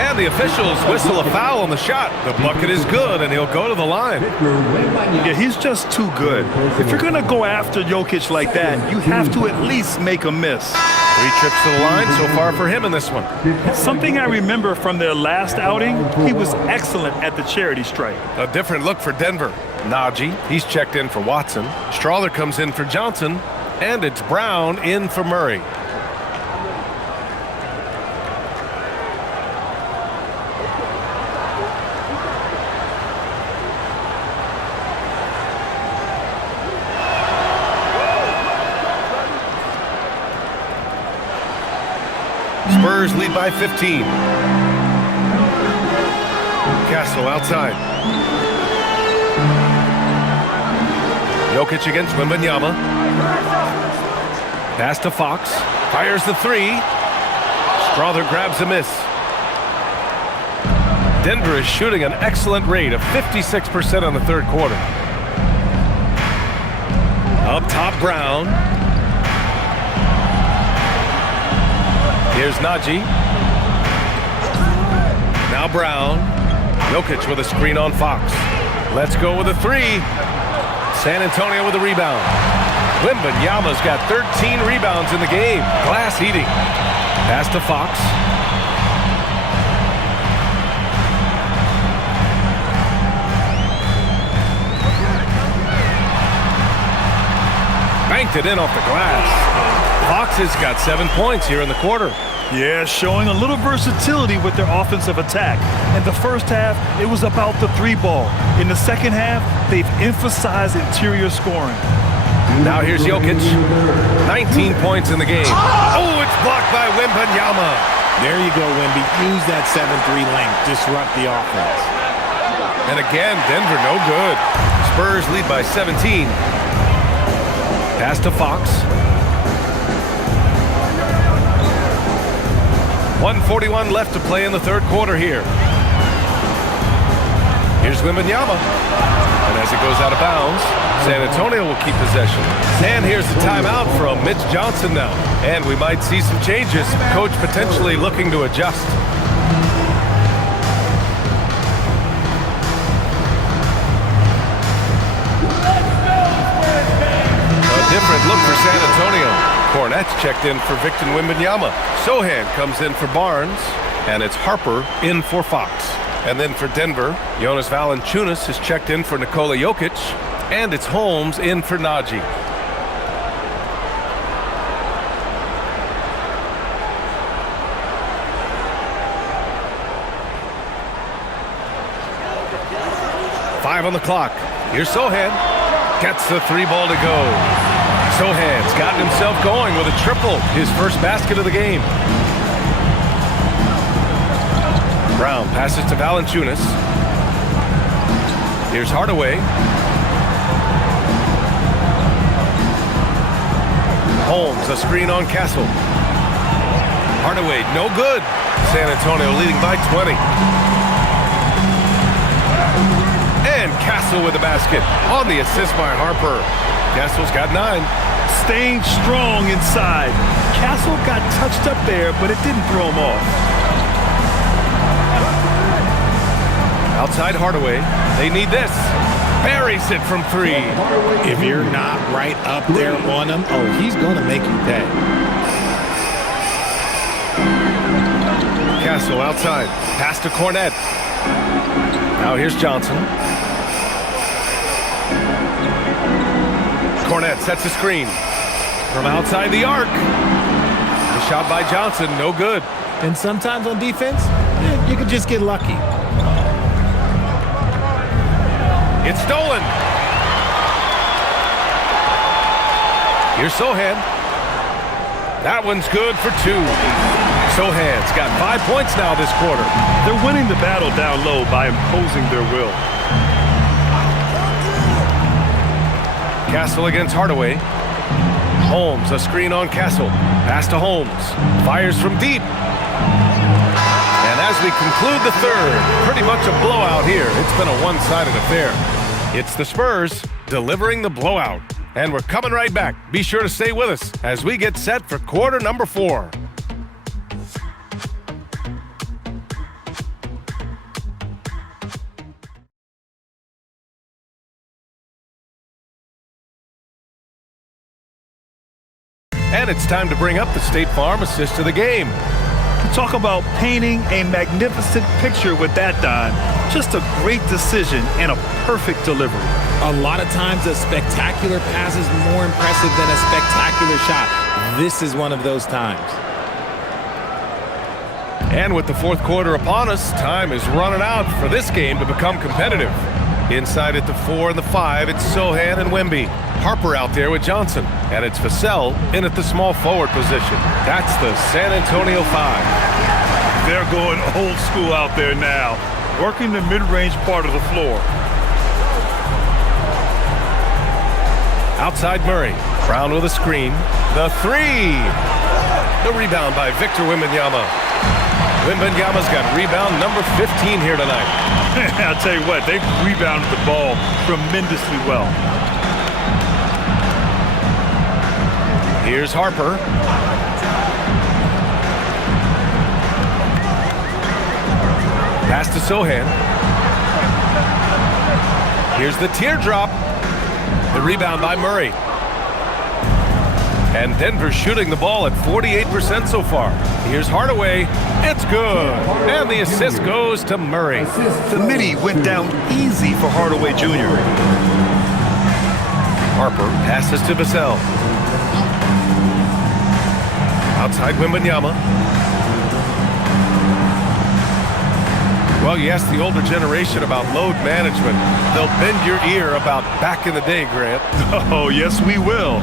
And the officials whistle a foul on the shot. The bucket is good, and he'll go to the line. Yeah, he's just too good. If you're going to go after Jokic like that, you have to at least make a miss. 3 trips to the line so far for him in this one. Something I remember from their last outing, he was excellent at the charity stripe. A different look for Denver. Najee, he's checked in for Watson. Strawther comes in for Johnson, and it's Brown in for Murray. Spurs lead by 15. Castle outside. Jokic against Wembanyama. Pass to Fox. Fires the three. Strawther grabs a miss. Denver is shooting an excellent rate of 56% in the third quarter. Up top, Brown. Here's Najee. Now Brown. Jokic with a screen on Fox. Let's go with a three. San Antonio with a rebound. Wembanyama's got 13 rebounds in the game. Glass eating. Pass to Fox. Banked it in off the glass. Fox has got 7 points here in the quarter. Yeah, showing a little versatility with their offensive attack. In the first half, it was about the three ball. In the second half, they've emphasized interior scoring. Now here's Jokic. 19 points in the game. Oh, it's blocked by Wembanyama. There you go, Wemby. Use that 7-3 length. Disrupt the offense. And again, Denver no good. Spurs lead by 17. Pass to Fox. 1:41 left to play in the third quarter here. Here's Wembanyama. And as it goes out of bounds, San Antonio will keep possession. And here's the timeout from Mitch Johnson now. And we might see some changes. Coach potentially looking to adjust. A different look for San Antonio. Hornets checked in for Victor Wembanyama. Sohan comes in for Barnes, and it's Harper in for Fox. And then for Denver, Jonas Valanciunas has checked in for Nikola Jokic, and it's Holmes in for Najee. Five on the clock. Here's Sohan. Gets the three ball to go. Sohan's gotten himself going with a triple, his first basket of the game. Brown passes to Valanciunas. Here's Hardaway. Holmes, a screen on Castle. Hardaway, no good. San Antonio leading by 20. And Castle with the basket on the assist by Harper. Castle's got 9. Staying strong inside. Castle got touched up there, but it didn't throw him off. Outside Hardaway. They need this. Buries it from 3. If you're not right up there on him, oh, he's going to make you pay. Castle outside. Pass to Cornette. Now here's Johnson. Cornette sets a screen from outside the arc. The shot by Johnson, no good. And sometimes on defense, you can just get lucky. It's stolen. Here's Sohan. That one's good for 2. Sohan's got 5 points now this quarter. They're winning the battle down low by imposing their will. Castle against Hardaway. Holmes, a screen on Castle. Pass to Holmes. Fires from deep. And as we conclude the third, pretty much a blowout here. It's been a one-sided affair. It's the Spurs delivering the blowout. And we're coming right back. Be sure to stay with us as we get set for quarter number 4. And it's time to bring up the State Farm assist of the game. Talk about painting a magnificent picture with that dime. Just a great decision and a perfect delivery. A lot of times a spectacular pass is more impressive than a spectacular shot. This is one of those times. And with the fourth quarter upon us, time is running out for this game to become competitive. Inside at the 4 and the 5, it's Sohan and Wemby. Harper out there with Johnson. And it's Vassell in at the small forward position. That's the San Antonio 5. They're going old school out there now, working the mid-range part of the floor. Outside Murray. Brown with a screen. The 3. The rebound by Victor Wembanyama. Wembanyama's got rebound number 15 here tonight. I'll tell you what, they've rebounded the ball tremendously well. Here's Harper. Pass to Sohan. Here's the teardrop. The rebound by Murray. And Denver's shooting the ball at 48% so far. Here's Hardaway. It's good. And the assist goes to Murray. The midi went down easy for Hardaway Jr. Harper passes to Vassell. Outside Wembanyama. Well, you ask the older generation about load management. They'll bend your ear about back in the day, Grant. Oh, yes, we will.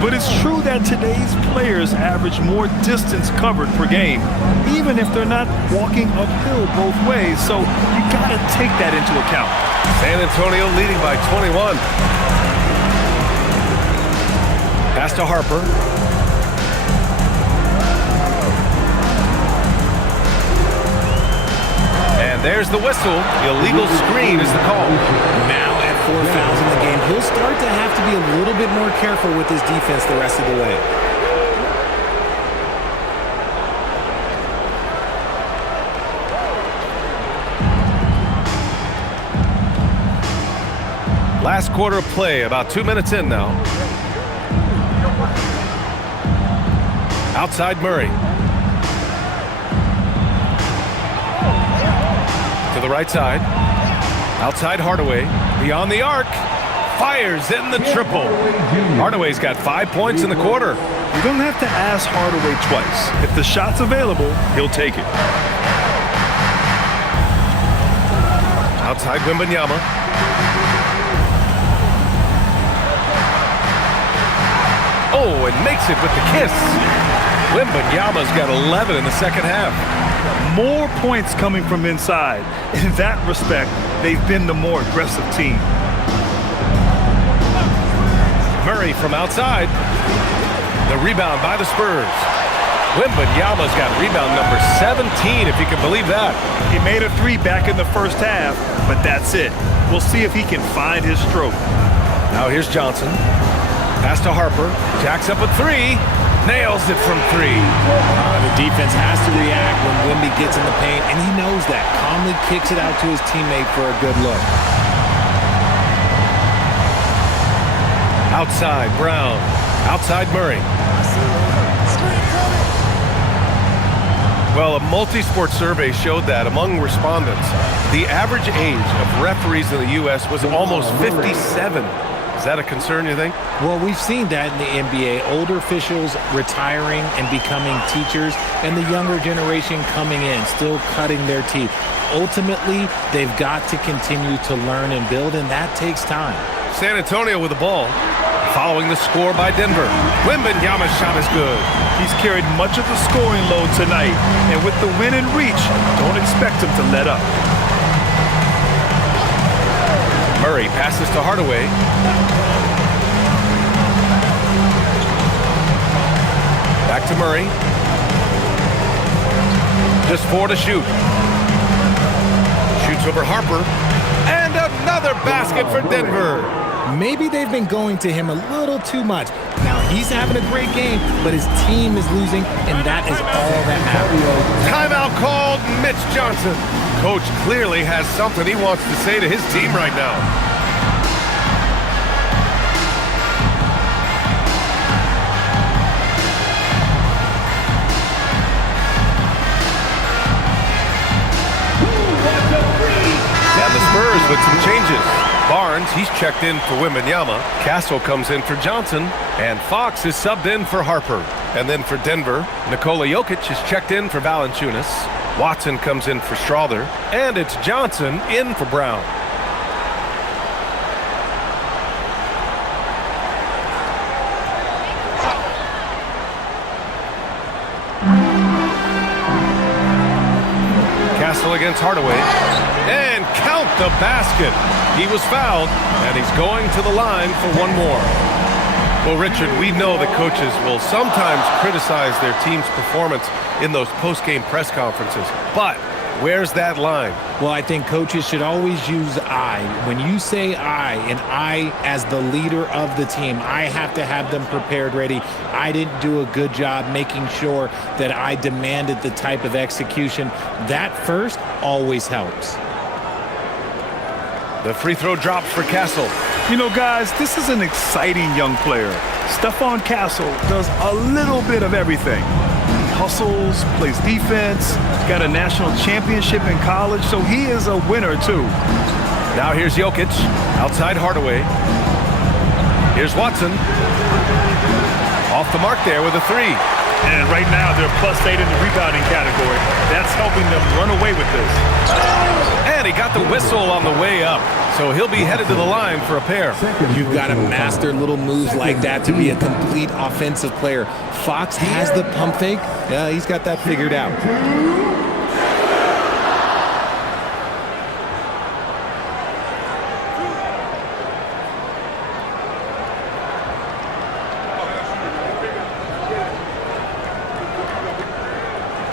But it's true that today's players average more distance covered per game, even if they're not walking uphill both ways. So you got to take that into account. San Antonio leading by 21. Pass to Harper. And there's the whistle. Illegal screen is the call. Now at 4 fouls in the game, he'll start to have to be a little bit more careful with his defense the rest of the way. Last quarter of play, about 2 minutes in now. Outside Murray. To the right side. Outside Hardaway. Beyond the arc. Fires in the triple. Hardaway's got 5 points in the quarter. You don't have to ask Hardaway twice. If the shot's available, he'll take it. Outside Wembanyama. Oh, and makes it with the kiss. Wembanyama's got 11 in the second half. More points coming from inside. In that respect, they've been the more aggressive team. Murray from outside. The rebound by the Spurs. Wembanyama's got rebound number 17, if you can believe that. He made a 3 back in the first half, but that's it. We'll see if he can find his stroke. Now here's Johnson. Pass to Harper. Jacks up a 3. Nails it from 3. The defense has to react when Wemby gets in the paint, and he knows that. Calmly kicks it out to his teammate for a good look. Outside Brown. Outside Murray. Well, a multi-sport survey showed that among respondents, the average age of referees in the U.S. was almost 57. Is that a concern, you think? Well, we've seen that in the NBA. Older officials retiring and becoming teachers, and the younger generation coming in, still cutting their teeth. Ultimately, they've got to continue to learn and build, and that takes time. San Antonio with the ball, following the score by Denver. Wembanyama's shot is good. He's carried much of the scoring load tonight, and with the win in reach, don't expect him to let up. Murray passes to Hardaway. to Murray. Just 4 to shoot. Shoots over Harper. And another basket for Denver. Maybe they've been going to him a little too much. Now, he's having a great game, but his team is losing, and that is all that matters. Timeout called. Mitch Johnson. Coach clearly has something he wants to say to his team right now. And the Spurs with some changes. Barnes, he's checked in for Wembanyama. Castle comes in for Johnson. And Fox is subbed in for Harper. And then for Denver, Nikola Jokic is checked in for Valanciunas. Watson comes in for Strawther. And it's Johnson in for Brown. Castle against Hardaway. And count the basket. He was fouled, and he's going to the line for one more. Well, Richard, we know that coaches will sometimes criticize their team's performance in those post-game press conferences. But where's that line? Well, I think coaches should always use I. When you say I, and I as the leader of the team, I have to have them prepared ready. I didn't do a good job making sure that I demanded the type of execution. That first always helps. The free throw drops for Castle. You know, guys, this is an exciting young player. Stephon Castle does a little bit of everything. He hustles, plays defense, got a national championship in college, so he is a winner, too. Now here's Jokic, outside Hardaway. Here's Watson. Off the mark there with a three. And right now, they're +8 in the rebounding category. That's helping them run away with this. And he got the whistle on the way up. So he'll be headed to the line for a pair. You've got to master little moves like that to be a complete offensive player. Fox has the pump fake. Yeah, he's got that figured out.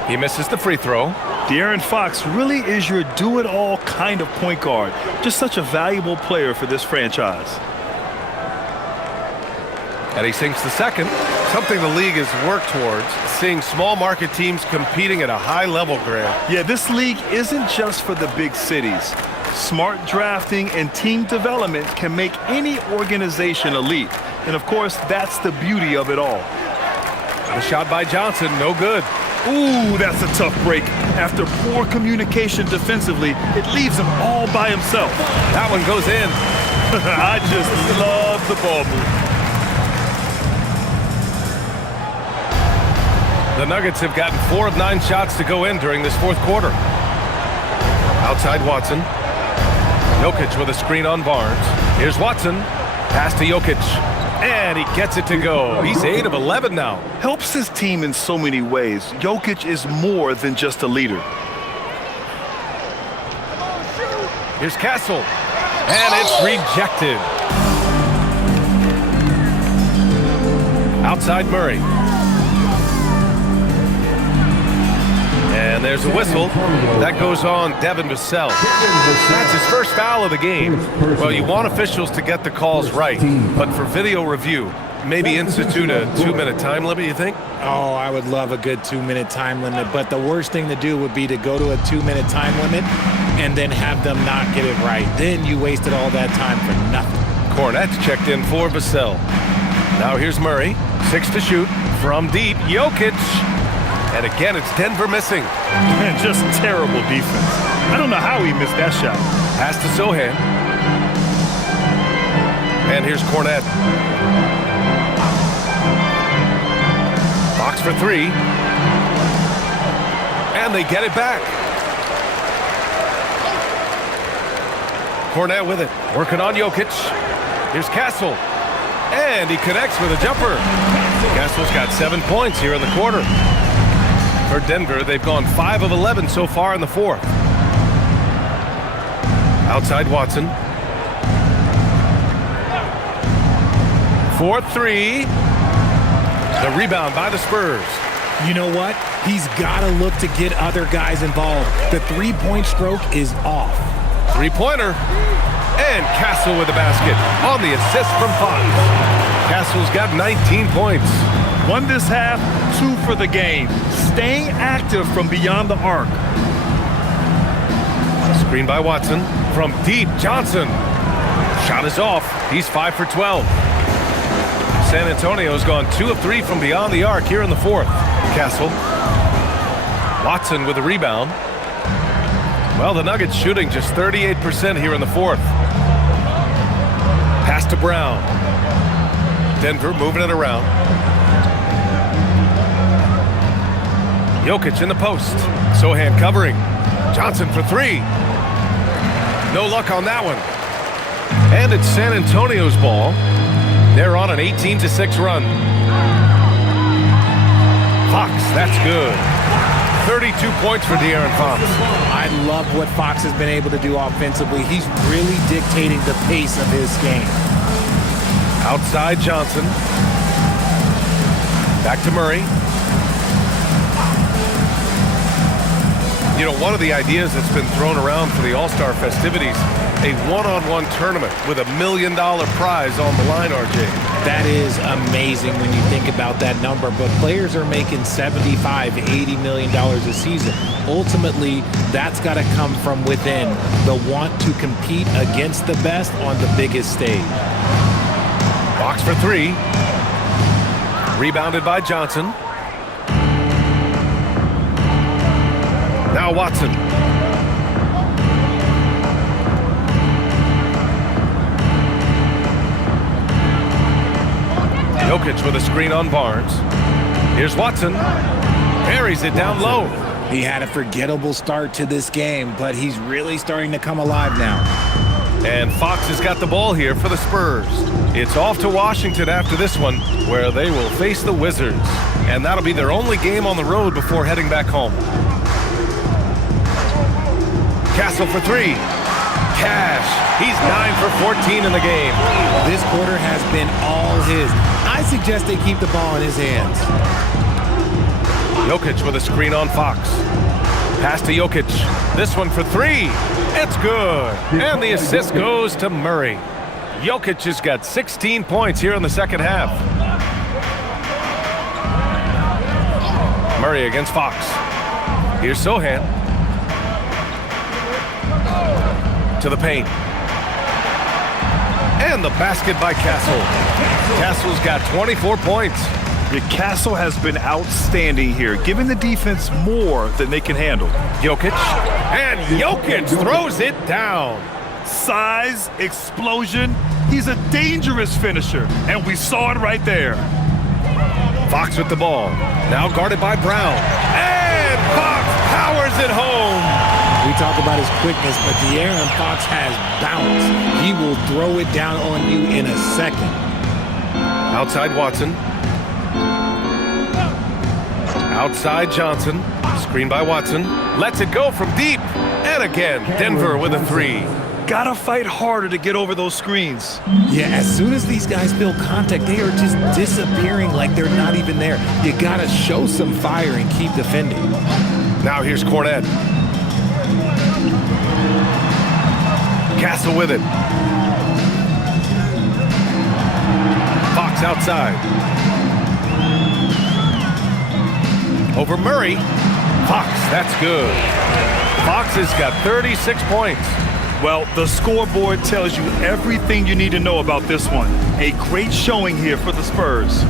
He misses the free throw. De'Aaron Fox really is your do-it-all kind of point guard. Just such a valuable player for this franchise. And he sinks the second. Something the league has worked towards, seeing small market teams competing at a high level, Grant. Yeah, this league isn't just for the big cities. Smart drafting and team development can make any organization elite. And of course, that's the beauty of it all. The shot by Johnson, no good. Ooh, that's a tough break. After poor communication defensively, it leaves him all by himself. That one goes in. I just love the ball move. The Nuggets have gotten 4 of 9 shots to go in during this fourth quarter. Outside Watson. Jokic with a screen on Barnes. Here's Watson. Pass to Jokic. And he gets it to go. He's 8 of 11 now. Helps his team in so many ways. Jokic is more than just a leader. Here's Castle. And it's rejected. Outside Murray. And there's a whistle. That goes on Devin Vassell. That's his first foul of the game. Well, you want officials to get the calls right, but for video review, maybe institute a 2-minute time limit, you think? Oh, I would love a good 2-minute time limit, but the worst thing to do would be to go to a 2-minute time limit and then have them not get it right. Then you wasted all that time for nothing. Hornets checked in for Vassell. Now here's Murray, 6 to shoot from deep. Jokic. And again, it's Denver missing. Man, just terrible defense. I don't know how he missed that shot. Pass to Sohan. And here's Cornette. Box for 3. And they get it back. Cornette with it. Working on Jokic. Here's Castle. And he connects with a jumper. Castle's got 7 points here in the quarter. For Denver, they've gone 5 of 11 so far in the fourth. Outside Watson. 4-3. The rebound by the Spurs. You know what? He's got to look to get other guys involved. The three-point stroke is off. Three-pointer. And Castle with the basket on the assist from Fox. Castle's got 19 points. Won this half, 2 for the game. Staying active from beyond the arc. Screen by Watson. From deep, Johnson. Shot is off. He's 5 for 12. San Antonio's gone 2 of 3 from beyond the arc here in the fourth. Castle. Watson with a rebound. Well, the Nuggets shooting just 38% here in the fourth. Pass to Brown. Denver moving it around. Jokic in the post. Sohan covering. Johnson for 3. No luck on that one. And it's San Antonio's ball. They're on an 18-6 run. Fox, that's good. 32 points for De'Aaron Fox. I love what Fox has been able to do offensively. He's really dictating the pace of his game. Outside Johnson. Back to Murray. You know, one of the ideas that's been thrown around for the All-Star festivities, a one-on-one tournament with $1 million prize on the line, RJ. That is amazing when you think about that number, but players are making $75, $80 million a season. Ultimately, that's got to come from within, the want to compete against the best on the biggest stage. Fox for 3. Rebounded by Johnson. Now Watson. Jokic with a screen on Barnes. Here's Watson. Buries it down low. He had a forgettable start to this game, but he's really starting to come alive now. And Fox has got the ball here for the Spurs. It's off to Washington after this one, where they will face the Wizards. And that'll be their only game on the road before heading back home. Castle for 3. Cash. He's 9 for 14 in the game. This quarter has been all his. I suggest they keep the ball in his hands. Jokic with a screen on Fox. Pass to Jokic. This one for 3. It's good. And the assist goes to Murray. Jokic has got 16 points here in the second half. Murray against Fox. Here's Sohan. To the paint. And the basket by Castle. Castle's got 24 points. Your Castle has been outstanding here, giving the defense more than they can handle. Jokic. And Jokic throws it down. Size, explosion. He's a dangerous finisher, and we saw it right there. Fox with the ball. Now guarded by Brown. And Fox powers it home. We talk about his quickness, but De'Aaron Fox has bounce. He will throw it down on you in a second. Outside Watson. Outside Johnson. Screen by Watson. Lets it go from deep. And again, Denver with a 3. Gotta fight harder to get over those screens. Yeah, as soon as these guys feel contact, they are just disappearing like they're not even there. You gotta show some fire and keep defending. Now here's Cornet. Castle with it. Fox outside. Over Murray. Fox, that's good. Fox has got 36 points. Well, the scoreboard tells you everything you need to know about this one. A great showing here for the Spurs.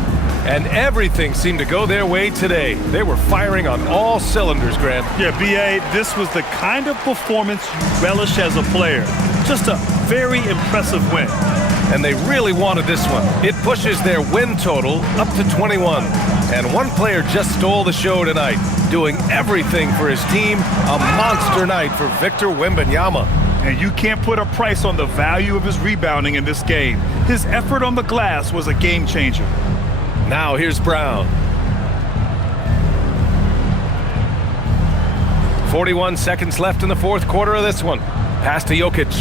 And everything seemed to go their way today. They were firing on all cylinders, Grant. Yeah, B.A., this was the kind of performance you relish as a player. Just a very impressive win. And they really wanted this one. It pushes their win total up to 21. And one player just stole the show tonight, doing everything for his team. A monster night for Victor Wembanyama. And you can't put a price on the value of his rebounding in this game. His effort on the glass was a game changer. Now here's Brown. 41 seconds left in the fourth quarter of this one. Pass to Jokic.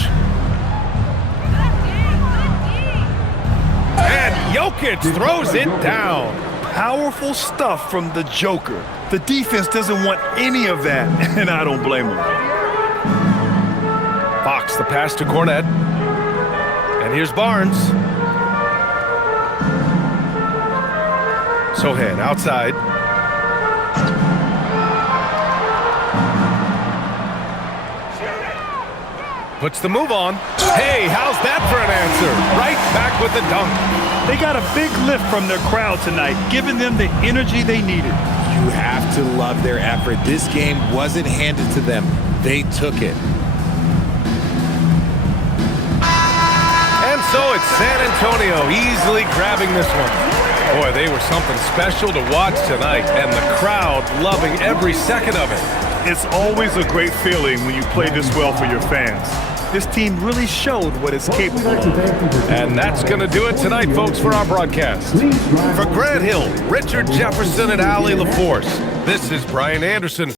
And Jokic throws it down. Powerful stuff from the Joker. The defense doesn't want any of that, and I don't blame them. Fox, the pass to Cornette. And here's Barnes. Sohan outside. Puts the move on. Hey, how's that for an answer? Right back with the dunk. They got a big lift from their crowd tonight, giving them the energy they needed. You have to love their effort. This game wasn't handed to them. They took it. And so it's San Antonio easily grabbing this one. Boy, they were something special to watch tonight, and the crowd loving every second of it. It's always a great feeling when you play this well for your fans. This team really showed what it's capable of. And that's going to do it tonight, folks, for our broadcast. For Grant Hill, Richard Jefferson, and Allie LaForce, this is Brian Anderson